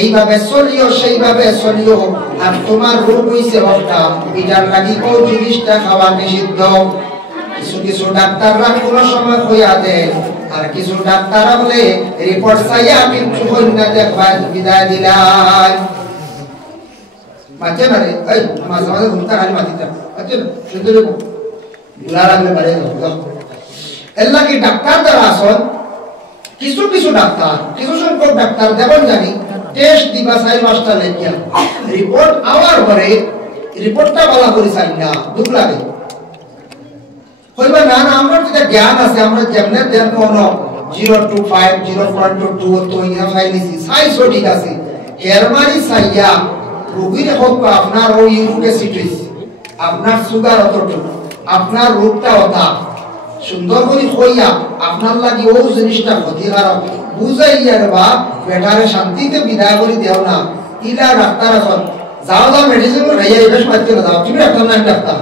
এইভাবে চলিও সেইভাবে চলিও। আর তোমার রোগ হইছে হঠাৎ, এটার লাগি কোন জিনিসটা খাওয়া নিষিদ্ধ। কিছু কিছু ডাক্তাররা কোন সময় হইয়া দেয়, আর কিছু ডাক্তাররা বলে রিপোর্ট চাইয়া কিন্তু হইনা দেখবা বিদায় দিলাই। মাঝে মারে এই মাঝে মাঝে ঘুমটা খালি মাতিতা আচ্ছা শুধু গুলা লাগলে পারে এর লাগি ডাক্তার যারা আসন, কিছু কিছু ডাক্তার, কিছু সংখ্যক ডাক্তার যেমন জানি টেস্ট দিবা 4-5টা লেখিয়া, রিপোর্ট আওয়ার পরে রিপোর্টটা বলা করি চাই না, দুঃখ লাগে। হইবা না না আমরা যেটা জ্ঞান আছে, আমরা যেমনে দেন কোন 0 to 5 0.2 তো ইয়া ফাইলিসি সাইজ ঠিক আছে, এর মানে সাইয়া রোগীর হোক আপনার ওই ইউরিক অ্যাসিড, আপনার সুগার অতটুকু, আপনার রোগটা অতা সুন্দর করে হইয়া আপনার লাগি ও জিনিসটা ক্ষতিকারক বুঝাইয়া বা বেটারে শান্তিতে বিদায় করে দেও না। ইলা ডাক্তার এখন যাও যাও মেডিসিন খাইয়া বেশ মারতে না যাও, তুমি ডাক্তার না ডাক্তার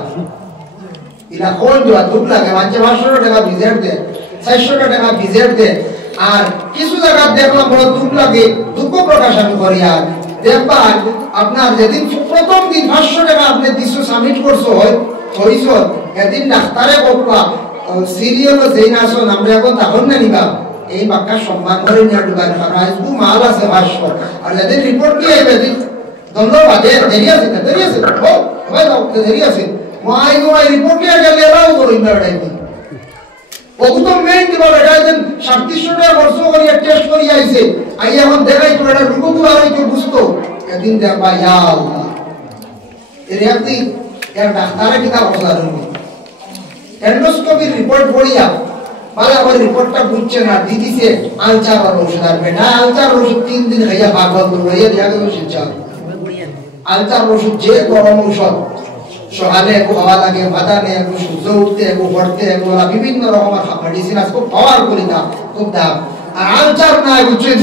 ইলা কোন দেওয়া দুঃখ লাগে। মাঝে 500 টাকা ভিজিট দে, 400 টাকা ভিজিট দে, আর কিছু জায়গা দেখলাম বড় দুঃখ লাগে, দুঃখ প্রকাশ আমি করি। আর দেখবা আপনার যেদিন প্রথম দিন 500 টাকা আপনি দিছো সাবমিট করছো হইছো, এদিন ডাক্তারে বলবা সিরিয়াল যেই আসন আমরা এখন তখন না নিবা, এই বাক্কা সম্মান করে নিয়ে ঢুকান, কারণ আজকে মাল আছে 500, আর যেদিন রিপোর্ট দিয়ে আইবে দিন ধন্যবাদ দেরি আছে ও ভাই দাও দেরি আছে ওই রিপোর্ট দিয়ে গেলে এলাও করি না এটাই ওগুলো মেইন দিবা এটা দেন 3700 টাকা খরচ করে টেস্ট করি আইছে, আই এখন দেখাই তো এটা রুগু আর কি বুঝতো, এদিন দেখবা ইয়া আল্লাহ এর একদিন এর ডাক্তারে কিতা বসার এন্ডোস্কোপির রিপোর্ট পড়িয়া বলে আমার রিপোর্টটা বুঝছে না, দিদিছে আলচার আর ওষুধ, আর বেটা আলচার ওষুধ 3 দিন খাইয়া পাগল হলো, এর আগে ওষুধ চাল আলচার ওষুধ যে গরম ঔষধ সকালে খাওয়া লাগে, বাদানে সূর্য উঠতে পড়তে বিভিন্ন রকমের মেডিসিন আছে, খুব পাওয়ার করি না, খুব দাম। আর আলচার না বুঝছেন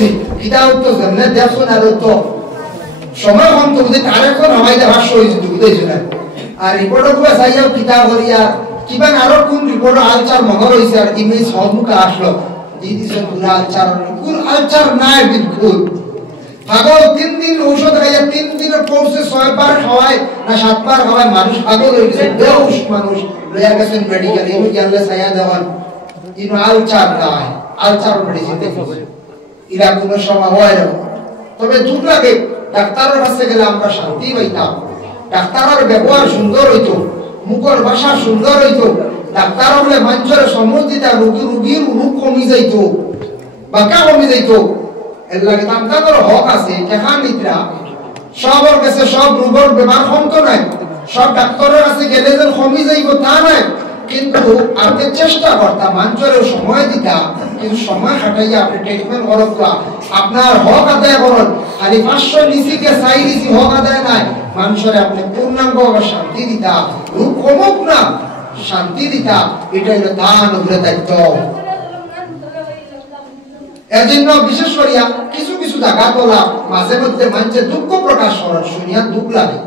এটাও তো যেমন দেখছো না তো সময় কম তো বুঝে আরেকজন আমাদের 500 হয়েছে বুঝেছো না। আর রিপোর্টও খুব চাইয়াও কিতাব করিয়া কিবা আরো কোন রিপোর্ট আলচার মহর হয়েছে, আর ইমেজ সম্মুখে আসলো দিছে পুরা আলচার নাই বিলকুল পাগল 3 দিন ঔষধ খাইয়া 3 দিনের কোর্সে 6 বার খাওয়ায় না 7 বার খাওয়ায় মানুষ পাগল হয়ে গেছে বেহুশ মানুষ লয়া গেছেন মেডিকেল ইনু জানলে ছায়া দেওয়ান ইনু আলচার নাই আলচার মেডিসিন দেখি ইলা কোনো সময় হয় না তবে দুঃখ লাগে ডাক্তারের কাছে গেলে আমরা শান্তি পাইতাম ডাক্তারের ব্যবহার সুন্দর হইতো মুখের ভাষা সুন্দর হইতো ডাক্তার হলে মানুষের সমঝ দিতা রোগীর রোগ কমি যাইতো বাঁকা কমি যাইতো এর লাগে তাদের হক আছে টাকা নিদ্রা সবার কাছে সব রোগের বেমার কমতো নাই সব ডাক্তারের কাছে গেলে যে কমি যাইব তা নাই কিন্তু আপনি চেষ্টা করতা মানুষের সময় দিতা কিন্তু সময় হাঁটাইয়া আপনি ট্রিটমেন্ট করবা আপনার হক আদায় করুন খালি 500 নিচিকে চাই দিছি হক আদায় নাই মানুষের আপনি পূর্ণাঙ্গ শান্তি দিতা রোগ কমুক না শান্তি দিতা এটা হলো দান উপরে দায়িত্ব এজন্য বিশেষ করিয়া কিছু কিছু জায়গা তোলা মাঝে মধ্যে মানুষের দুঃখ প্রকাশ করার শুনিয়া দুঃখ লাগে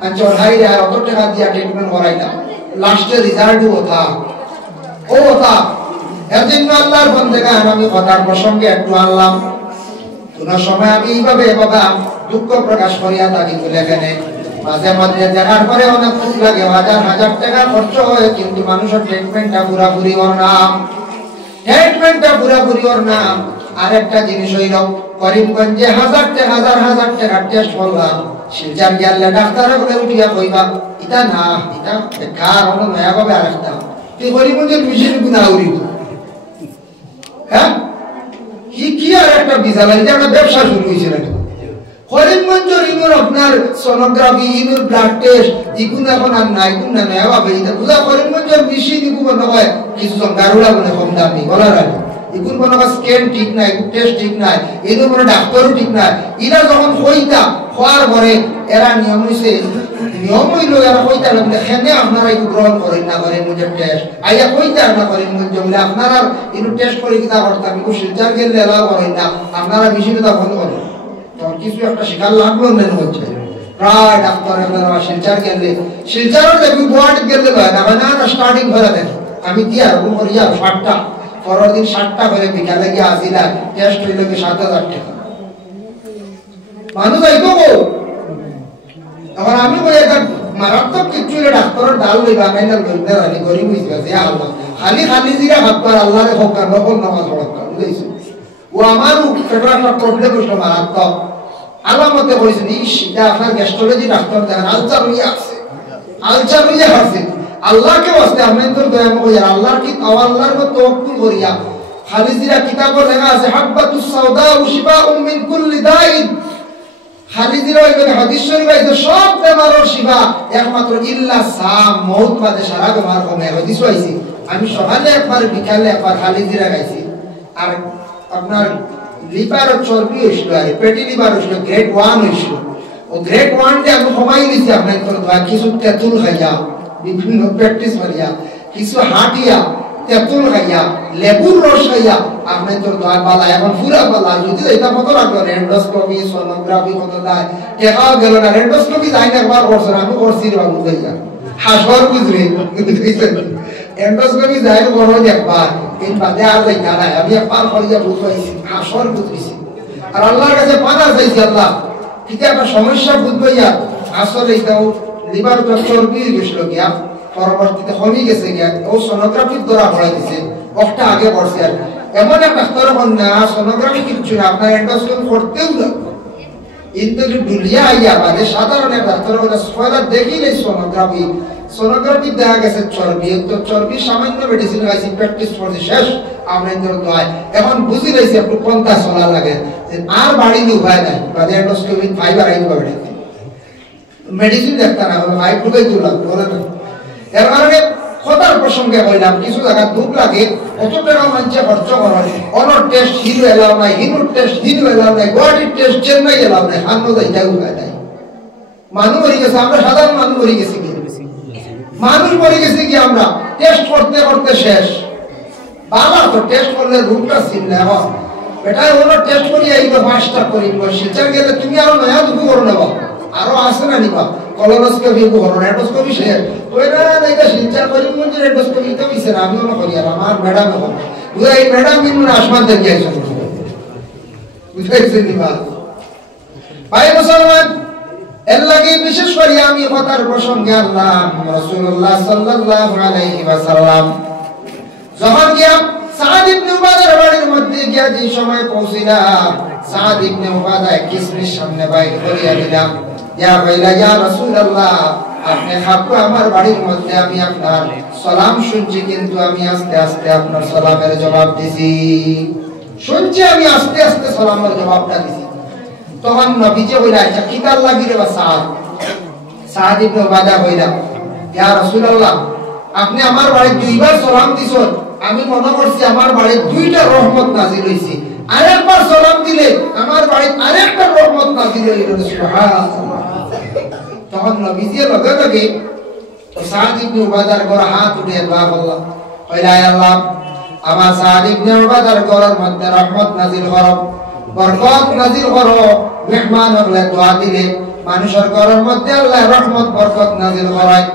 মানুষের হাইরে আর অত টাকা দিয়া ট্রিটমেন্ট করাইলাম লাস্টে রিজাল্ট ওঠা ও ওঠা এজন্য আল্লাহর বন্দেগান আমি কথার প্রসঙ্গে একটু আনলাম কোন সময় আমি এইভাবে বাবা দুঃখ প্রকাশ করিয়া থাকি বলে এখানে মাঝে মধ্যে দেখার পরে অনেক দুঃখ লাগে হাজার হাজার টাকা খরচ হয় কিন্তু মানুষের ট্রিটমেন্টটা পুরাপুরি ওর নাম ট্রিটমেন্টটা পুরাপুরি ওর নাম আরেকটা জিনিস হইল করিমগঞ্জে হাজার টাকা টেস্ট করলাম শিলচার গেলে ডাক্তারে বলে উঠিয়া কইবা এটা না এটা বেকার হলো নয়া ভাবে আরেকটা তুই করিমগঞ্জের মেশিন গুনা উড়িব হ্যাঁ কি আর একটা বিজাল এটা একটা ব্যবসা শুরু হয়েছিল করিমগঞ্জের ইনুর আপনার সোনোগ্রাফি ইনুর ব্লাড টেস্ট ইগুন এখন আর নাই গুণ না নয়া ভাবে এটা বুঝা করিমগঞ্জের মেশিন ইগু মনে হয় কিছু গারুড়া মনে কম দামি বলার আগে ইগুন মনে হয় স্ক্যান ঠিক নাই টেস্ট ঠিক নাই এগুলো মনে ডাক্তারও ঠিক নাই এরা যখন হইতা হওয়ার পরে এরা নিয়ম হইছে নিয়ম হইল এরা হইতা বলে হেনে আপনারা একটু গ্রহণ করেন না করেন নিজের টেস্ট আইয়া হইতা না করেন বলে আপনারা একটু টেস্ট করে কিনা করতাম একটু শিলচার গেলে এলাও করেন না আপনারা মেশিনটা বন্ধ করেন তখন কিছু একটা শিকার লাগলো নেন হচ্ছে প্রায় ডাক্তার আপনারা শিলচার গেলে শিলচারও দেখবি গুয়াহাটি গেলে হয় না না স্টার্টিং করে দেন আমি দিয়া ওরকম করিয়া 60টা পরের দিন 60টা করে বিকালে গিয়ে আসিলা টেস্ট হইল কি 7000 টাকা মানুষ আইতো গো এখন আমি কই এটা মারাত্মক কিছু ডাক্তারের ডাল লইবা নাইনা লইতে রানি গরিব হইছে যে আল্লাহ খালি জিরা ভাববার আল্লাহরে হকার নকল নামাজ পড়া বুঝাইছো ও আমারও একটা প্রবলেম হইলো মারাত্মক আলামতে কইছেন ইস এটা আপনার গ্যাস্ট্রোলজি ডাক্তার দেখেন আলসার হইয়া আছে আল্লাহকে ওয়াস্তে আমি তোর দয়া করি আল্লাহর কি আল্লাহর মত তাওয়াক্কুল করিয়া খালি জিরা কিতাবে লেখা আছে হাব্বাতুস সাউদা ওয়া শিফাউম মিন কুল্লি দাইন খালি জিরা ওই হাদিস শরীফ আছে সব বেমারের শিফা একমাত্র ইল্লা সাম মউত বাদে সারা বেমার কমে হাদিস আছে আমি সকালে একবার বিকালে একবার খালি জিরা খাইছি আর আপনার লিভার চর্বি হইছিল আর পেটি লিভার হইছিল গ্রেড 1 হইছিল ও গ্রেড 1 তে আমি কমাই দিছি আপনার তোর দয়া কিছু তেঁতুল খাইয়া বিভিন্ন প্র্যাকটিস করিয়া কিছু হাঁটিয়া তেঁতুল খাইয়া লেবুর রস খাইয়া আপনি তোর দয়া বালা এখন পুরা বালা যদি এটা কত লাগলো এন্ডোস্কোপি সোনোগ্রাফি কত দেয় টেকাও গেল না এন্ডোস্কোপি যাই না একবার করছেন আমি করছি বাবু যাইয়া হাসর বুঝলি এন্ডোস্কোপি যাই বড় একবার এই বাদে আর যাই না আমি একবার করিয়া বুঝবাইছি হাসর বুঝছি আর আল্লাহর কাছে পানা চাইছি আল্লাহ ঠিক একটা সমস্যা বুঝবাইয়া আসলে এটাও লিভার চর্বি গেছিল গিয়া পরবর্তীতে কমে গেছে গিয়া ও সোনোগ্রাফির দ্বারা পড়াই দিছে একটা আগে পড়ছে আর এমন এক ডাক্তার না সোনোগ্রাফি কিছু না আপনার এন্ডোস্কোপি করতেও না কিন্তু দুলিয়া আইয়া মানে সাধারণ এক ডাক্তার বলে সয়লা দেখিলে সোনোগ্রাফি দেখা গেছে চর্বি তো চর্বি সামান্য মেডিসিন খাইছি প্র্যাকটিস করছি শেষ আমরা দয় এখন বুঝি লাইছি একটু কোনটা চলা লাগে আর বাড়িতে উপায় নাই বাদে এন্ডোস্কোপি ফাইবার আইন পাবে মেডিসিন দেখতে না হলো মাইক ঢুকাই দিলাম বলে না এর কারণে কথার প্রসঙ্গে হইলাম কিছু জায়গা দুঃখ লাগে কত টাকা মানুষে খরচ করার অনর টেস্ট হিরো এলাও নাই হিরোর টেস্ট হিরো এলাও নাই গুয়াহাটির টেস্ট চেন্নাই এলাও নাই হান্ন যাই যাই উপায় নাই মানুষ মরে গেছে আমরা সাধারণ মানুষ মরে গেছি কি মানুষ মরে গেছি কি আমরা টেস্ট করতে করতে শেষ বাবা তো টেস্ট করলে রূপটা চিনলে এখন এটাই হলো টেস্ট করি এই 5টা করি শিলচার গেলে তুমি আরো নয়া দুঃখ করো নেবা আরো আসে না নিবা কলোনোস্কোপি করোনা এন্ডোস্কোপি সে ওই না এটা শিলচর করিমগঞ্জের এন্ডোস্কোপি তো বিছে না আমিও না করি আর আমার ম্যাডাম হবে বুঝাই ম্যাডাম ইন আসমান থেকে আইছে বুঝাইছেন দিবা ভাই মুসলমান এর লাগি বিশেষ করে আমি কথার প্রসঙ্গে আল্লাহ রাসূলুল্লাহ সাল্লাল্লাহু আলাইহি ওয়াসাল্লাম যখন গিয়া সাদ ইবনে উবাদার বাড়ির মধ্যে গিয়া যে সময় পৌঁছিলাম সাদ ইবনে উবাদা কিসমির সামনে বাইর করিয়া দিলাম ইয়া কইলা ইয়া রাসূলুল্লাহ আপনি খাপু আমার বাড়ির মধ্যে আমি আপনার সালাম শুনছি কিন্তু আমি আস্তে আস্তে আপনার সালামের জবাব দিছি শুনছি আমি আস্তে আস্তে সালামের জবাবটা দিছি তখন নবীজি কইলা আচ্ছা কি তার লাগি রে সাদ ইবনে উবাদা কইলা ইয়া রাসূলুল্লাহ আপনি আমার বাড়ি দুইবার সালাম দিছেন আমি মনে করছি আমার বাড়ি দুইটা রহমত নাযিল হইছে আরেকবার সালাম দিলে আমার বাড়ি আরেকটা রহমত নাযিল হইল সুবহানাল্লাহ তখন নবীজি লগে লগে সাদ ইবনে উবাদার ঘর হাত উঠিয়ে দোয়া করলেন কইলা হে আল্লাহ আমার সাদ ইবনে উবাদার ঘরের মধ্যে রহমত নাযিল করো বরকত নাযিল করো মেহমান হলে দোয়া দিলে মানুষের ঘরের মধ্যে আল্লাহ রহমত বরকত নাযিল করায়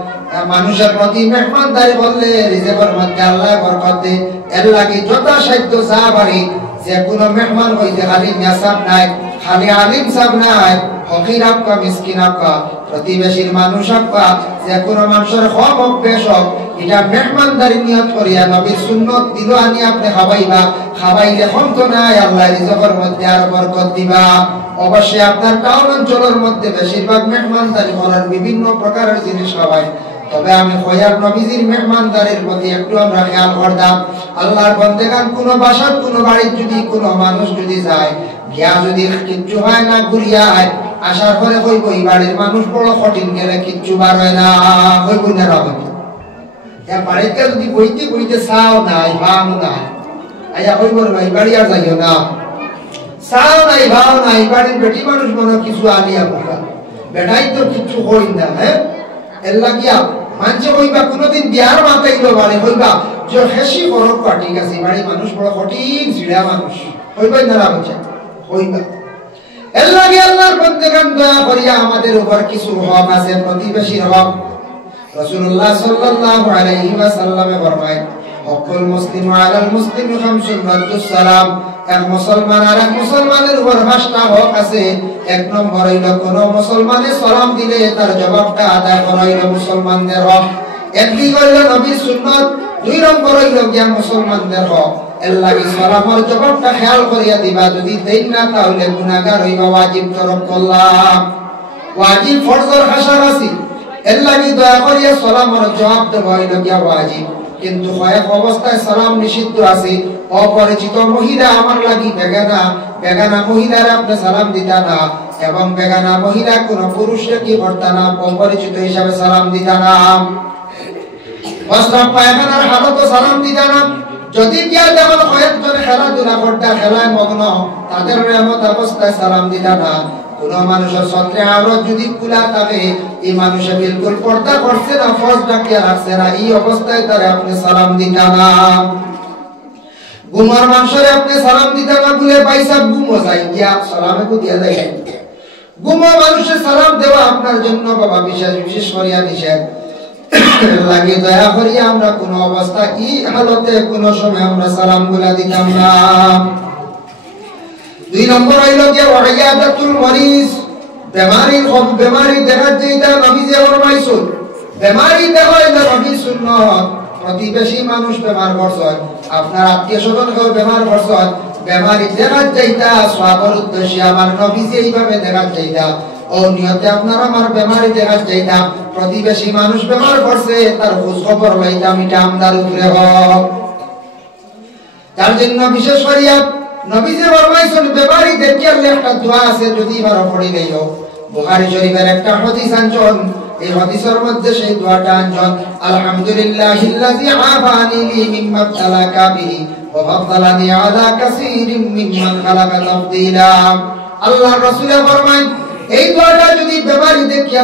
মানুষের প্রতি মেহমানদারি করলে রিজিকের মধ্যে আল্লাহ বরকত দেয় এর লাগি যথাসাধ্য যা পারি যে কোনো মেহমান হইতে খালি মেসাব নাই খালি আলিম সাহেব নাই ফকির আপকা মিসকিন আপকা প্রতিবেশীর মানুষ আপকা যে কোনো মানুষের হক হোক বেশ হোক এটা মেহমানদারি নিয়ত করিয়া নবীর সুন্নত দিল আনি আপনি খাওয়াইবা খাওয়াইলে কমতো নাই আল্লাহ রিজিকের মধ্যে আর বরকত দিবা অবশ্যই আপনার টাউন অঞ্চলের মধ্যে বেশিরভাগ মেহমানদারি করার বিভিন্ন প্রকারের জিনিস খাওয়ায় তবে আমি খয়ার নবীজির মেহমানদারির প্রতি একটু আমরা খেয়াল করতাম আল্লাহর বন্দেগান কোন বাসার কোন বাড়ির যদি কোন মানুষ যদি যায় গিয়া যদি কিচ্ছু হয় না ঘুরিয়া আয় আসার পরে কইব এই বাড়ির মানুষ বড় কঠিন গেলে কিচ্ছু বার হয় না কইব না রাখবে ইয়া বাড়িতে যদি বইতে বইতে চাও নাই ভাও নাই আয়া কইব ভাই বাড়ি আর যাইও না চাও নাই ভাও নাই বাড়ির বেটি মানুষ মনে কিছু আলিয়া বলা বেটাই তো কিচ্ছু কই না হ্যাঁ এর লাগিয়া মানছে কইবা কোনদিন বিয়ার মাতাইলো বাড়ি কইবা যে হেসি করক ঠিক আছে বাড়ি মানুষ বড় কঠিন ছিড়া মানুষ কইবা না রাখছে কইবা এর লাগি আল্লাহর বন্দেগান দয়া করিয়া আমাদের উপর কিছু হক আছে প্রতিবেশীর হক রাসূলুল্লাহ সাল্লাল্লাহু আলাইহি ওয়াসাল্লামে ফরমায় হকুল মুসলিমু আলাল মুসলিমি খামসুন রাদ্দুস সালাম এক মুসলমান আর এক মুসলমানের উপর 5টা হক আছে এক নম্বর হইল কোন মুসলমানে সালাম দিলে তার জবাবটা আদায় করা হইল মুসলমানদের হক একদিক হইল নবীর সুন্নাত দুই নম্বর হইল গিয়া মুসলমানদের হক এর লাগি সালামের জবাবটা খেয়াল করিয়া দিবা যদি দেন না তাহলে গুনাহগার হইবা ওয়াজিব তরক করলাম ওয়াজিব ফরজের কাছাকাছি এর লাগি দয়া করিয়া সালামের জবাব দেওয়া হইল গিয়া ওয়াজিব কিন্তু কয়েক অবস্থায় সালাম নিষিদ্ধ আছে অপরিচিত মহিলা আমার লাগি বেগানা মহিলার আপনি সালাম দিতা না এবং বেগানা মহিলা কোন পুরুষকে কি করতা না অপরিচিত হিসাবে সালাম দিতা না প্রস্রাব পায়খানার হালতে সালাম দিতা না যদি গিয়া দেখো কয়েকজন খেলাধুলা করতা খেলায় মগ্ন তাদের এমত অবস্থায় সালাম দিতা না কোন মানুষের সত্রে আওরাত যদি খোলা থাকে এই মানুষে বিলকুল পর্দা করছে না ফরজ ডাকিয়া রাখছে না এই অবস্থায় তারে আপনি সালাম দিতা না গুমার মানুষের আপনি সালাম দিতা না বলে পয়সা গুমো যাই গিয়া সালামে কো দিয়া যায় গুমো মানুষের সালাম দেওয়া আপনার জন্য বাবা বিশেষ করিয়া নিষেধ লাগে দয়া করিয়া আমরা কোন অবস্থা এই হালতে কোন সময় আমরা সালাম গুলা দিতাম না দুই নম্বর হইল যে ওয়াইয়াদাতুল মরিজ বেমারি দেখা যেটা নবীজি ফরমাইছেন বেমারি দেখা এটা নবীর সুন্নাত প্রতিবেশী মানুষ বেমার পড়ছে আপনার আত্মীয়স্বজন কেউ বেমার পড়ছে বেমারি দেখা যাইতা সওয়াবের উদ্দেশ্যে আমার নবীজি এইভাবে দেখা যাইতা ও নিয়তে আপনার আমার বেমারি দেখা যাইতা প্রতিবেশী মানুষ বেমার পড়ছে তার খোঁজ খবর লইতাম এটা আমদার উপরে হোক তার জন্য বিশেষ করিয়া নবীজি ফরমাইছেন বেমারি দেখিয়া একটা দোয়া আছে যদি বারো পড়ি লইও বুখারী শরীফের একটা হাদিস আনছেন এই হাদিসের মধ্যে সেই দোয়াটা আনছেন আলহামদুলিল্লাহিল্লাযী আফানি মিম্মা তালাকা বিহি ওয়া ফাদদালানি আলা কাসীরিম মিম্মান খালাকা তাফদীলা আল্লাহর রাসূল ফরমায় এই দোয়াটা যদি বেমারি দেখিয়া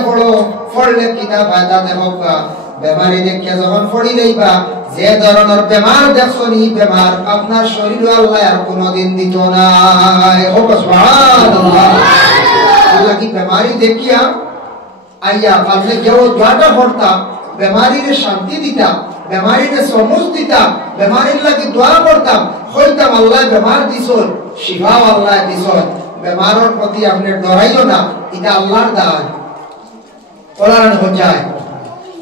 পড়লে কিনা ফায়দা দেবকা বেমারি দেখিয়া যখন পড়ি লইবা যে ধরনের বেমার দেখছনি বেমার আপনার শরীর আল্লাহ আর কোনদিন দিত না ও সুবহানাল্লাহ আল্লাহ কি বেমারি দেখিয়া আইয়া পারলে কেউ দোয়াটা পড়তাম, বেমারির শান্তি দিতা, বেমারির সমুজ দিতা, বেমারির লাগি দোয়া করতাম, হইতাম আল্লাহ বেমার দিছন, শিফাও আল্লাহ দিছন, বেমারের প্রতি আপনি ডরাইও না, এটা আল্লাহর দান। কোরআন হজায়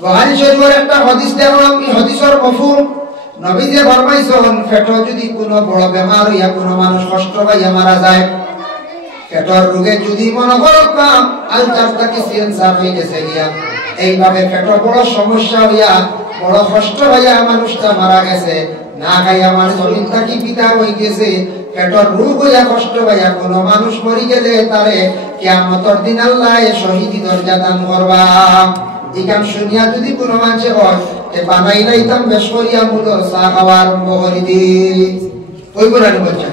বুখারী শরীফের একটা হাদিস দেখলাম, এই হাদিসের মফহুম নবী যে ফরমাইছেন, পেটে যদি কোনো বড় বেমার হইয়া কোনো মানুষ কষ্ট পাইয়া মারা যায়, পেটের রোগে যদি মনে করো কাম আলচারটাকে সেন্সার হয়ে গেছে গিয়া, এইভাবে পেটের বড় সমস্যা হইয়া বড় কষ্ট হইয়া মানুষটা মারা গেছে, না খাইয়া আমার জমিন থাকি পিতা হয়ে গেছে, পেটের রোগ হইয়া কষ্ট হইয়া কোনো মানুষ মরি গেলে তারে কিয়ামতের দিন আল্লাহ শহীদি দরজা দান করবা। এখান শুনিয়া যদি কোনো মানুষে হয় বানাই লাইতাম বেশ করিয়া মুদর চা খাওয়া আরম্ভ করি দি, ওই কোরআনে বলছে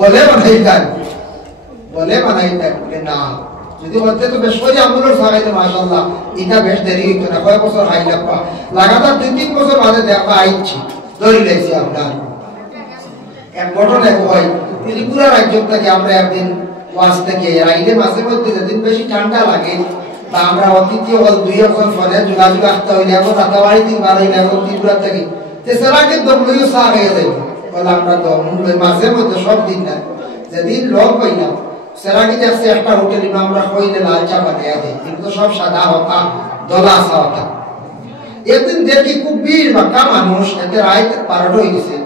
বলে বানাইতাম, বলে বানাইতাম, বলে না যদি বলতে তো বেশ করিয়া আমুলোর চা খাইতে মাশাআল্লাহ, এটা বেশ দেরি হইতো না, কয়েক বছর খাই লাগবা, লাগাতার 2-3 বছর বাদে দেখবা আইছি ধরি লাগছি। আপনার এক ঘটনা হয়, ত্রিপুরা রাজ্য থেকে আমরা একদিন ওয়াজ থেকে রাইডে মাঝে মধ্যে যেদিন বেশি ঠান্ডা লাগে বা আমরা অতিথি হল 2 ফোনে যোগাযোগ রাখতে হইলে এখন রাতাবাড়ি 3 হইলে এখন ত্রিপুরা থেকে তেসরাকে দমলইও চা হয়ে যাবে, বলে আমরা দমলই মাঝে মধ্যে সব দিন না, যেদিন লোক হইলাম সেরাকি যাচ্ছে একটা হোটেলে আমরা হইলে লাল চা বানিয়ে দেয়, কিন্তু সব সাদা হতা দলা চা হতা। একদিন দেখি খুব ভিড় বাক্কা মানুষ, এতে রায় 12টা হয়ে গেছে,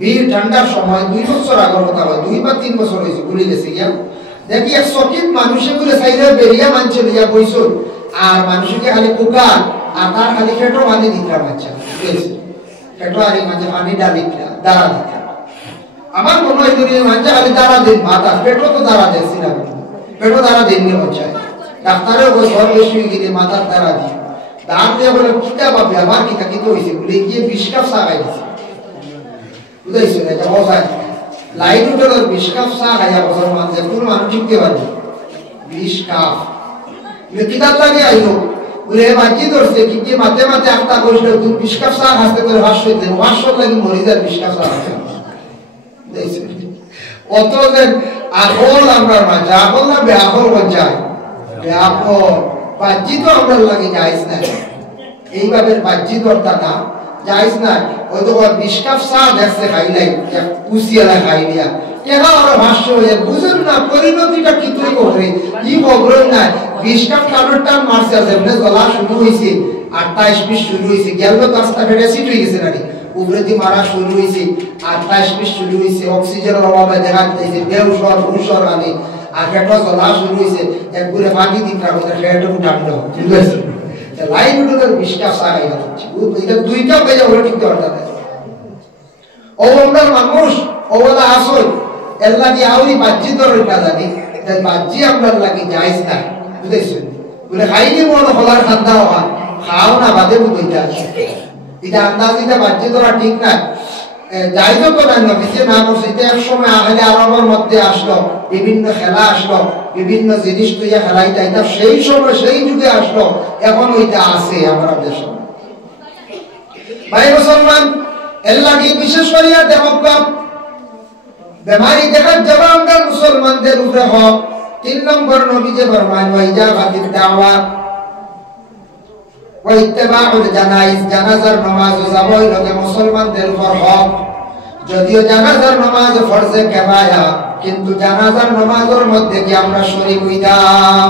ভিড় ঠান্ডার সময় 2 বছর আগের কথা হয়, 2 বা 3 বছর হয়েছে ভুলে গেছে গিয়া, দেখি এক সকিত মানুষে বলে চাইলে বেরিয়া মানছে লিয়া বইছুন, আর মানুষকে খালি কুকার আর তার খালি ফেটো পানি দিতে বাচ্চা বুঝেছে, ফেটো আর মাঝে পানি ডালিটা দাঁড়া দিতে। আমার মনে হয় দুনিয়া মাঝে খালি দাঁড়া দিন, মাথা পেটো তো দাঁড়া দিয়েছি না, পেটো দাঁড়া দিননি হচ্ছে, ডাক্তারেও বলে সব বেশি গিয়ে মাথার দাঁড়া দিয়ে দাঁড় দিয়ে বলে কিতা বা ব্যবহার কিতা কিন্তু হয়েছে বলে গিয়ে 20 কাপ চা খাইছে, বুঝাইছো না? এটা বসায় লাইট উঠে 20 কাপ চা খাইয়া বছর মাঝে কোনো মানুষ ঠিকতে পারবে 20 কাপ কিতাব লাগে আইলো বলে বাকি ধরছে কি মাতে মাতে একটা বসলে তুমি 20 কাপ চা খাইতে করে ভাষ্য হইতে ভাষ্য লাগি মরি যায় 20 কাপ চা খাইতে দেখছো অত যে আহল আমরা মাঝে আহল না বেআহল বজায়, বেআহল বাজি তো আমরা লাগে যাইস না, এইভাবে বাজি ধরতা না যাইস না, ওই তো 20 কাপ চা দেখছে খাইলাই কুচিয়ালা খাই দিয়া কেনা ওরা ভাষ্য হয়ে বুঝেন না পরিণতিটা কি তুই করে কি খবর নাই। 20 কাপ কালোর টান মারছে যেমনে জ্বলা শুরু হয়েছে 28-20 শুরু হয়েছে গেল কাজটা ফেটে সিট হয়ে গেছে নাকি উবরেতি মারা শুরু হয়েছে 28-20 শুরু হয়েছে, অক্সিজেনের অভাবে দেখা দিতেছে বেউসর হুসর আনে আর ফেটো জ্বলা শুরু হয়েছে একগুলো পানি দিতে হবে ফেটো উঠানো বুঝেছে লাইন উঠে 20 কাপ চা খাই যাচ্ছে, এটা 2 কাপ হয়ে যাবে ঠিক করতে ও আমরা মানুষ ওলা আসল এর লাগি আউরি বাজি ধরে না জানি তাই বাজি আপনার লাগি যাইস না বুঝেছেন বলে খাইনি মন হলার ঠান্ডা হওয়া খাও না বাদে বুঝতে এটা আন্দাজিটা বাজি ধরা ঠিক না যাই তো না নবীজি না করছে এটা এক সময় আহলে আরবের মধ্যে আসলো, বিভিন্ন খেলা আসলো, বিভিন্ন জিনিস তুইয়া খেলাইতা, এটা সেই সময় সেই যুগে আসলো, এখন ওইটা আছে আমাদের দেশে। ভাই মুসলমান এর লাগি বিশেষ করিয়া দেখবা বেমারি দেখার যাওয়া আমরা মুসলমানদের উপরে হক 3 নম্বর নবীজি ফরমান ওয়াইজা বাতিল দাওয়া ওয়া ইত্তিবাউল জানাইজ, জানাজার নামাজ যাবই লগে মুসলমানদের উপর হক, যদিও জানাজার নামাজ ফরজে কিফায়া কিন্তু জানাজার নামাজের মধ্যে কি আমরা শরীক হইতাম,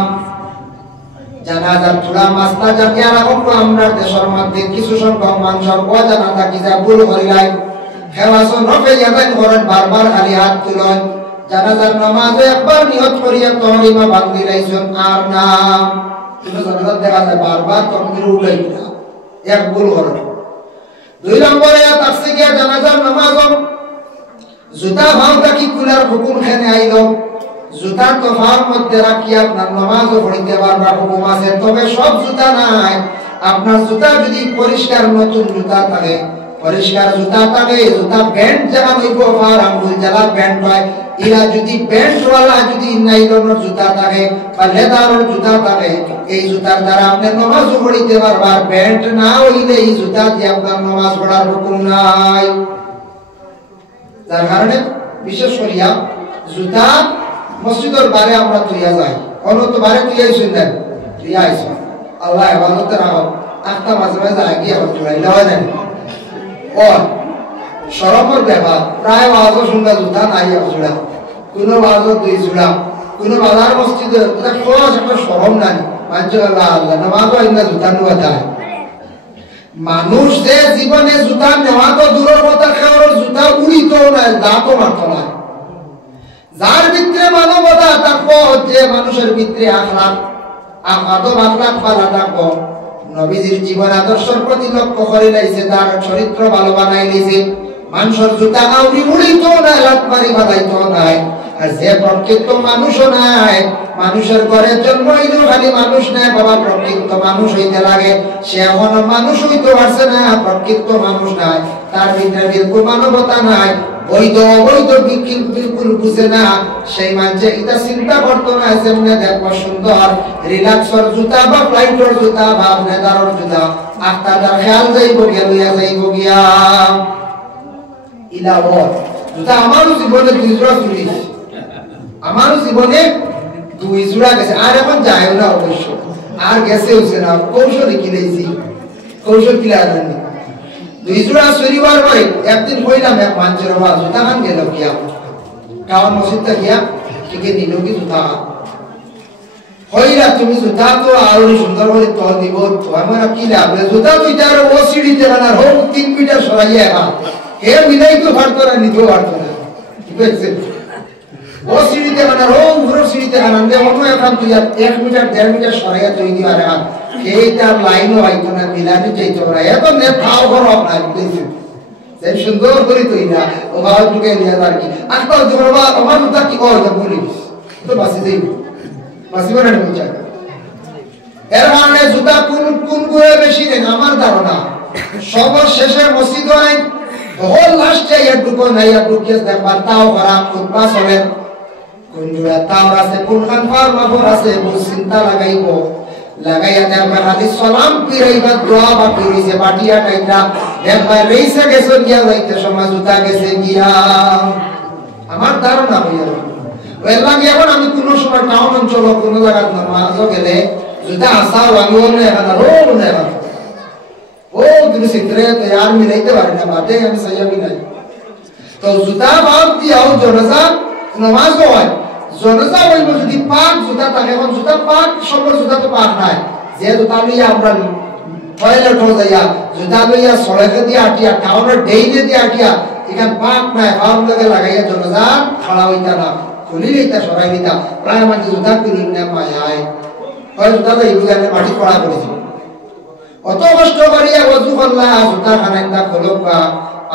জানাজার পুরা মাসলা জানিয়া রাখবো। আমরা দেশের মধ্যে কিছু সংখ্যক মানুষের অজানা থাকি যা ভুল করিলাই হেওয়াসন রফে ইয়াদান করেন বারবার খালি হাত তুলন, জানাজার নামাজে একবার নিয়ত করিয়া তহরিমা ভাঙি লাইছেন আর নাম কিন্তু জানাজার দেখা যায় বারবার তকবীর উঠাই না, এক ভুল করেন। 2 নম্বরে তাফসীর গিয়া জানাজার নামাজ জুতা ভাঙা কি কুলার হুকুম খানে আইলো, জুতা তো ফার মধ্যে রাখি আপনার নামাজও পড়িতে পারবা হুকুম আছে, তবে সব জুতা নাই, আপনার জুতা যদি পরিষ্কার নতুন জুতা থাকে, পরিষ্কার জুতা থাকে, জুতা ব্যান্ড জায়গা হইব আর আঙ্গুল জ্বালা ব্যান্ড হয়, এরা যদি ব্যান্ডওয়ালা যদি নাইলনের জুতা থাকে বা লেদারের জুতা থাকে, এই জুতার দ্বারা আপনি নামাজও পড়িতে পারবা, ব্যান্ড না হইলে এই জুতা দিয়ে আপনার নামাজ পড়ার হুকুম নাই। যার কারণে বিশেষ করিয়া জুতা মসজিদের বারে আমরা তুইয়া যাই, অন্য তো বারে তুই আইসুন দেন তুই আইস আল্লাহ ইবাদতে রাখো আখতা মাঝে মাঝে আগিয়ে জুড়াইলে হয় না ও শরমের ব্যাপার প্রায় ওয়াজও শুনবে জুতা নাই জোড়া কোনো ওয়াজও 2 জোড়া কোনো বাজার মসজিদে এটা খোঁজ একটা শরম নাই মানছে আল্লাহ আল্লাহ নামাজও ইন্না জুতা নেওয়া যায় মানুষ যে জীবনে জুতা নেওয়া তো দূরের কথা কেউ জুতা উড়িতো না দাঁতও মারতো না যার ভিতরে মানবতা থাকবো যে মানুষের ভিতরে আখলাক আদব আখলাক ভালো থাকবো নবীজির জীবন আদর্শের প্রতি লক্ষ্য করে লাইছে তার চরিত্র ভালো বানাই লাইছে মানুষের জুতা আউরি উড়িতো না লাত মারি বাঁধাইতো নাই আর যে প্রকৃত মানুষও নাই মানুষের ঘরের জন্ম হইলেও খালি মানুষ নাই বাবা প্রকৃত মানুষ হইতে লাগে সে এখনো মানুষ হইতে পারছে না প্রকৃত মানুষ নাই তার ভিতরে বিলকুল মানবতা নাই বৈধ অবৈধ বিলকুল বুঝে না সেই মানুষে এটা চিন্তা করতো না যেমন দেখবো সুন্দর রিল্যাক্সর জুতা বা ফ্লাইটর জুতা বা নেদারর জুতা আখতাদার খেয়াল যাইব গিয়া লইয়া যাইব গিয়া ইলাবত জুতা আমারও জীবনে 2 জোড়া চুরি আমারও জীবনে 2 জোড়া গেছে আর এখন যায় না অবশ্য আর গেছে হচ্ছে না কৌশলী কিনেছি কৌশল কিলা জানি 2 জোড়া চুরি হওয়ার পরে একদিন কইলাম এক মানুষের বাবা জুতা খান গেল গিয়া কারণ মসজিদটা গিয়া কে নিল কি জুতা হইলা তুমি জুতা তো আরো সুন্দর করে তো দিব তো আমরা কি লাভ জুতা দুইটা আর ও সিঁড়িতে বানার হোক 3 মিটার সরাইয়া হে মিলাই তো পারতো না নিতেও পারতো না ঠিক আছে ও সিঁড়িতে বানার হোক পুরো সিঁড়িতে বানান দে অন্য এখন তুই 1 মিটার 1.5 মিটার সরাইয়া তুই দিও আর এখন এই তার লাইনও আইতো না মিলানি যাইতো না এত নে তাও ঘর আপনার বুঝছি সেই সুন্দর করে তুই না ও ভাব ঢুকে নিয়ে আর কি আজকাল জোরবা আমার জুতা কি কয় তা বলিস তো বাসি দেই বাসি করে না বুঝা এর মানে জুতা কোন করে বেশি নেই আমার ধারণা সর্বশেষে মসজিদ হয় হোল লাস্টে একটুকু নাই একটুকু দেখবার তাও করা খুতবা চলে কোন জোড়া তাও আছে কোন খান ফার্মাফর আছে বহু চিন্তা লাগাইব লাগাইয়া দেখবার হাদিস সালাম পিরাইবা দোয়া বা পিরিছে বাটিয়া কাইটা দেখবার রেইসে গেছে গিয়া যাইতে সময় জুতা গেছে গিয়া আমার ধারণা হইয়া ওই লাগে এখন আমি কোন সময় টাউন অঞ্চল কোন জায়গা নামাজও গেলে জুতা আসাও আমি অন্য এখন রোড না ও তুমি সিদ্ধরে তৈয়ার মিলাইতে পারি না বাদে আমি সাইয়াবি নাই তো জুতা বাদ দিয়াও জনাজা নামাজ হয় জনাজা হইব যদি পাক জুতা থাকে এখন জুতা পাক সব জুতা তো পাক নাই যে জুতা লইয়া আমরা টয়লেট হয়ে যাইয়া জুতা লইয়া সড়কে দিয়ে আটিয়া টাউনের ডেইলে দিয়ে আটিয়া এখান পাক নাই হাম লাগে লাগাইয়া জনাজা খাড়া হইতা না খুলি লইতা সরাই লইতা প্রায় আমাকে জুতা কিনি না মায়ায় হয় জুতা তো এই বুঝানে মাটি পড়া করেছে অত কষ্ট করিয়া ওযু করলা জুতা খানাইতা খোলকা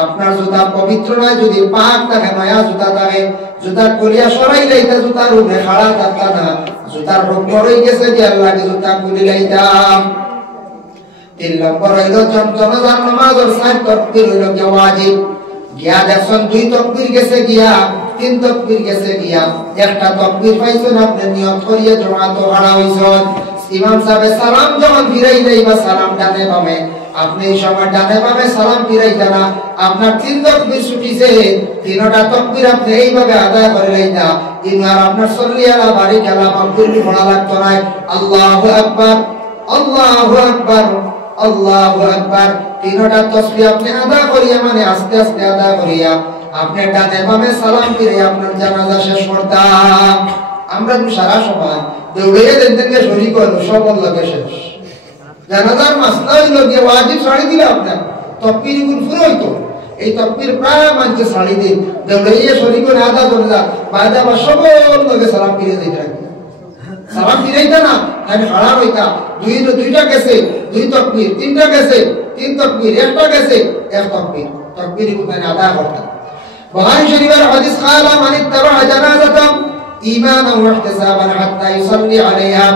আপনার জুতা পবিত্র নয় যদি পাক থাকে নয়া জুতা থাকে জুতা করিয়া সরাই লাইতা জুতার উপরে খাড়া থাকতা না জুতার রোগ হয়ে গেছে যে আল্লাহকে জুতা খুলি লাইতাম 3 নম্বর হইল জনাজার নামাজের 7 তাকবীর হইল ওয়াজিব গিয়া দেখছেন 2 তাকবীর গেছে গিয়া 3 তাকবীর গেছে গিয়া একটা তাকবীর পাইছেন আপনি নিয়ত করিয়া জমাত হারা হইছেন ইমাম সাহেব সালাম যখন ফিরাই দেইবা সালাম ডানে বামে আপনি এই সময় ডানে বামে সালাম ফিরাইতা না আপনার 3 তাকবীর ছুটিছে 3টা তাকবীর আপনি এইভাবে আদায় করে লইতা আর আপনার সাল্লি আলা বারিক আলা মাগফিরি পড়া লাগতো না আল্লাহু আকবার আল্লাহু আকবার আল্লাহু আকবার 3টা তাসবিহ আপনি আদায় করিয়া মানে আস্তে আস্তে আদায় করিয়া আপনি ডানে বামে সালাম ফিরে আপনার জানাজা শেষ করতাম আমরা তো সারা সময় দৌড়িয়ে দেন শরীর করলো সব লাগে শেষ জানাজার মাসলা হইল গিয়ে ওয়াজিব শাড়ি দিলে আপনার তকবীর গুল ফুল হইতো এই তকবীর প্রায় মানছে শাড়ি দিন দৌড়িয়ে শরীর করে আদা করে যা বাইরে আবার সব লগে সালাম ফিরে দিতে রাখি সালাম ফিরাইতা না আমি হারা হইতা দুইটা গেছে 2 তকবীর 3টা গেছে 3 তকবীর একটা গেছে 1 তকবীর তকবীর গুলো আদা করতা বুখারী শরীফের হাদিস قال من اتبع جنازة إيمانا واحتسابا حتى يصلي عليها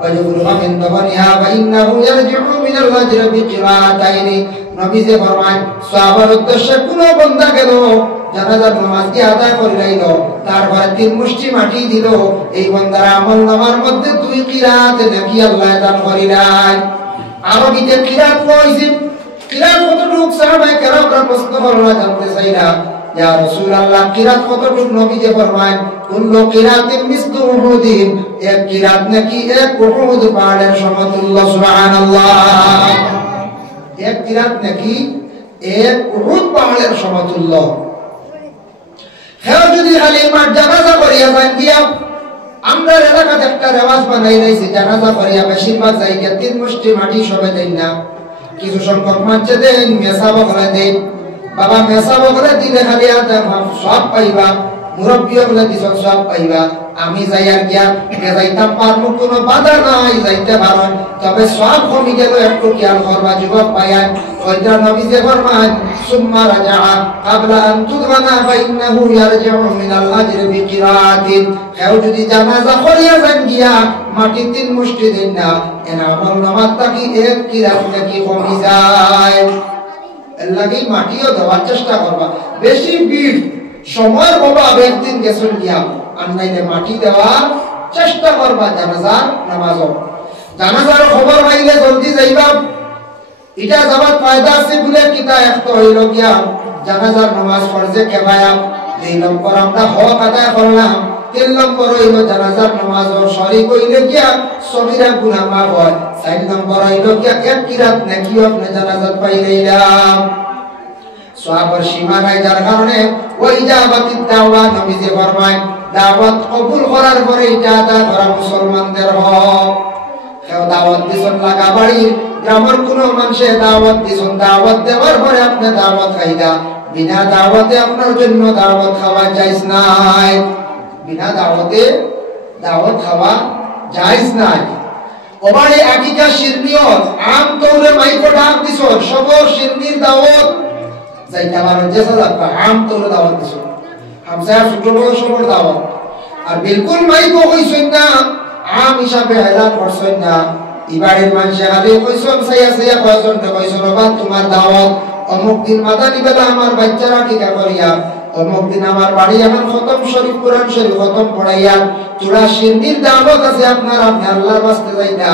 ويغرق من دفنها فإنه يرجع من الأجر بقراءتين নবী যে ফরমান সাহাবার উদ্দেশ্যে কোন বান্দা গেল জানাজার নামাজ কি আদায় করে লাইল তারপরে 3 মুষ্টি মাটি দিল এই বান্দার আমলনামার মধ্যে 2 কিরাত নাকি আল্লাহ দান করিলেন আরবিতে কিরাত কইছে কিরাত কত লোক সাহাবায়ে কেরামরা প্রশ্ন করলা জানতে চাইলা ইয়া রাসূলুল্লাহ কিরাত কতটুক নবীজি ফরমায় কুল্লু কিরাতিন মিসলু উহুদিন, এক কিরাত নাকি এক উহুদ পাহাড়ের সমতুল্য। সুবহানাল্লাহ, এক কিরাত নাকি এক উহুদ পাহাড়ের সমতুল্য। হেও যদি হালিমার জানাজা করিয়া যান গিয়া, আমরা এলাকাতে একটা রেওয়াজ বানাই রাইছি, জানাজা করিয়া বেশিরভাগ জায়গা 3 মুষ্টি মাটি সবে দেন না, কিছু সংখ্যক মাঝে দেন, মেসাব করে দেন। বাবা মেসাব করে দিলে খালি সব পাইবা, মুরব্বীও বলে দিছ সব পাইবা। আমি যাই আর গিয়া যাইতাম পারবো, কোনো বাধা নাই, যাইতে পারো, তবে সব কমে গেল, একটু খেয়াল করবা যুবক পাইয়া। ওইটা নবী যে ফরমান সুম্মা রাজা ক্বাবলা আন তুদফানা ফাইন্নাহু ইয়ারজিউ মিনাল আজরি বিকিরাতিন। কেউ যদি জানাজা করিয়া যান গিয়া মাটি 3 মুষ্টি দেন না, এনা আমল নামাজ তাকি এক কিরাত নাকি কমে যায়। এর লাগি মাটিও দেওয়ার চেষ্টা করবা, বেশি ভিড় সময়ের অভাব একদিন গেছেন গিয়া আনলাইনে মাটি দেওয়ার চেষ্টা করবা। জানাজার নামাজও, জানাজার খবর পাইলে জলদি যাইবা। এটা যাবার ফায়দা আছে বলে কিতা একটা হইল গিয়া জানাজার নামাজ ফরজে কিফায়া। 2 নম্বর আমরা হক আদায় করলাম, 3 নম্বর হইল জানাজার নামাজ শরীক হইলে গিয়া সগীরা গুনাহ মাফ হয়, 4 নম্বর হইল গিয়া এক কিরাত নাকি আপনি জানাজাত পাইলাম। সওয়াবের সীমা নাই, যার কারণে ওই ইজাবাতিদ দাওয়া নবীজি ফরমায় দাওয়াত কবুল করার পরে এটা আদায় করা মুসলমানদের হক। কেউ দাওয়াত দিছেন লাগা বাড়ি, গ্রামের কোনো মানুষে দাওয়াত দিছেন, দাওয়াত দেওয়ার পরে আপনি দাওয়াত খাইলা, বিনা দাওয়াতে আপনার জন্য দাওয়াত খাওয়া জায়েজ নাই। বিনা দাওয়াতে দাওয়াত খাওয়া জায়েজ নাই। ওবারে আকিকা শিরনিয়ত আম তৌরে মাইকো ডাক দিছেন, সব শিরনির দাওয়াত যাইতে পারো, যে সালাত আম তৌরে দাওয়াত দিছেন, হামসা ছোট বড় সবার দাওয়াত। আর বিলকুল মাইকো কইছেন না, আম হিসাবে এলান করছেন না, ইবাড়ির মানুষে খালি কইছেন সাইয়া সাইয়া কয়জন কইছেন বাবা তোমার দাওয়াত অমুক দিন মাদানী বেলা আমার বাচ্চারা টিকা করিয়া, অমুক দিন আমার বাড়ি আমার খতম শরীফ কোরআন শরীফ খতম পড়াইয়া, তোরা শিরনির দাওয়াত আছে আপনার, আপনি আল্লাহর বাস্তে যাইতা।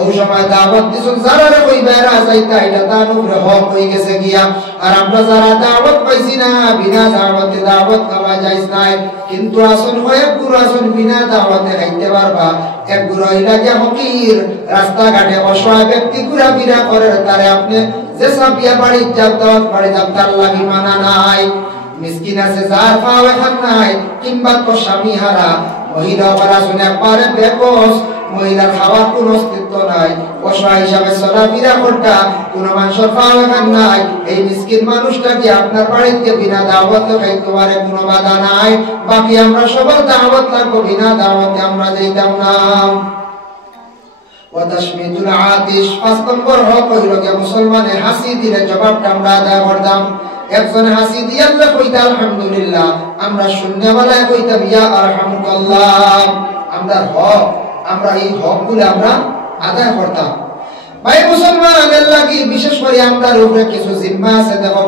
ওই সময় দাওয়াত দিছেন যারা কই বেরা যাইতা, এটা তার উপরে হক হয়ে গেছে গিয়া। আর আমরা যারা দাওয়াত পাইছি না, বিনা দাওয়াতে দাওয়াত খাওয়া যাইজ নাই। কিন্তু আসল কয়েক গুরু আসল বিনা দাওয়াতে খাইতে পারবা। এক গুরু হইলা গিয়া ফকির, রাস্তাঘাটে অসহায় ব্যক্তি ঘুরাফিরা করে, তারে আপনি যে সাবিয়া বাড়ি যাব দাওয়াত বাড়ি যাব, তার লাগি মানা নাই। মিসকিন আছে যার পাও এখন নাই, কিংবা তো স্বামী হারা মহিলা ওরা শুনে একবারে বেকস, মহিলার খাওয়ার কোন অস্তিত্ব নাই, অসহায় হিসাবে চলাফেরা করতা, কোন মানুষের পাও এখন নাই। এই মিসকিন মানুষটা কি আপনার বাড়িতে বিনা দাওয়াতে খাইতে পারে, কোনো বাধা নাই। বাকি আমরা সবার দাওয়াত লাগবো, বিনা দাওয়াতে আমরা যাইতাম না। ওয়াতাশমিতুল আতিশ 5 নম্বর হক হইল যে মুসলমানে হাসি দিলে জবাবটা আমরা আদায় করতাম। একজন হাসি দিয়ে আল্লাহ কইতা আলহামদুলিল্লাহ, আমরা শূন্যওয়ালায় কইতাম ইয়া আরহামুকাল্লাহ। আমরা হক, আমরা এই হকগুলো আমরা আদায় করতাম। ভাই মুসলমানের লাগি বিশেষ করে আমরার উপরে কিছু জিম্মা আছে, দেখো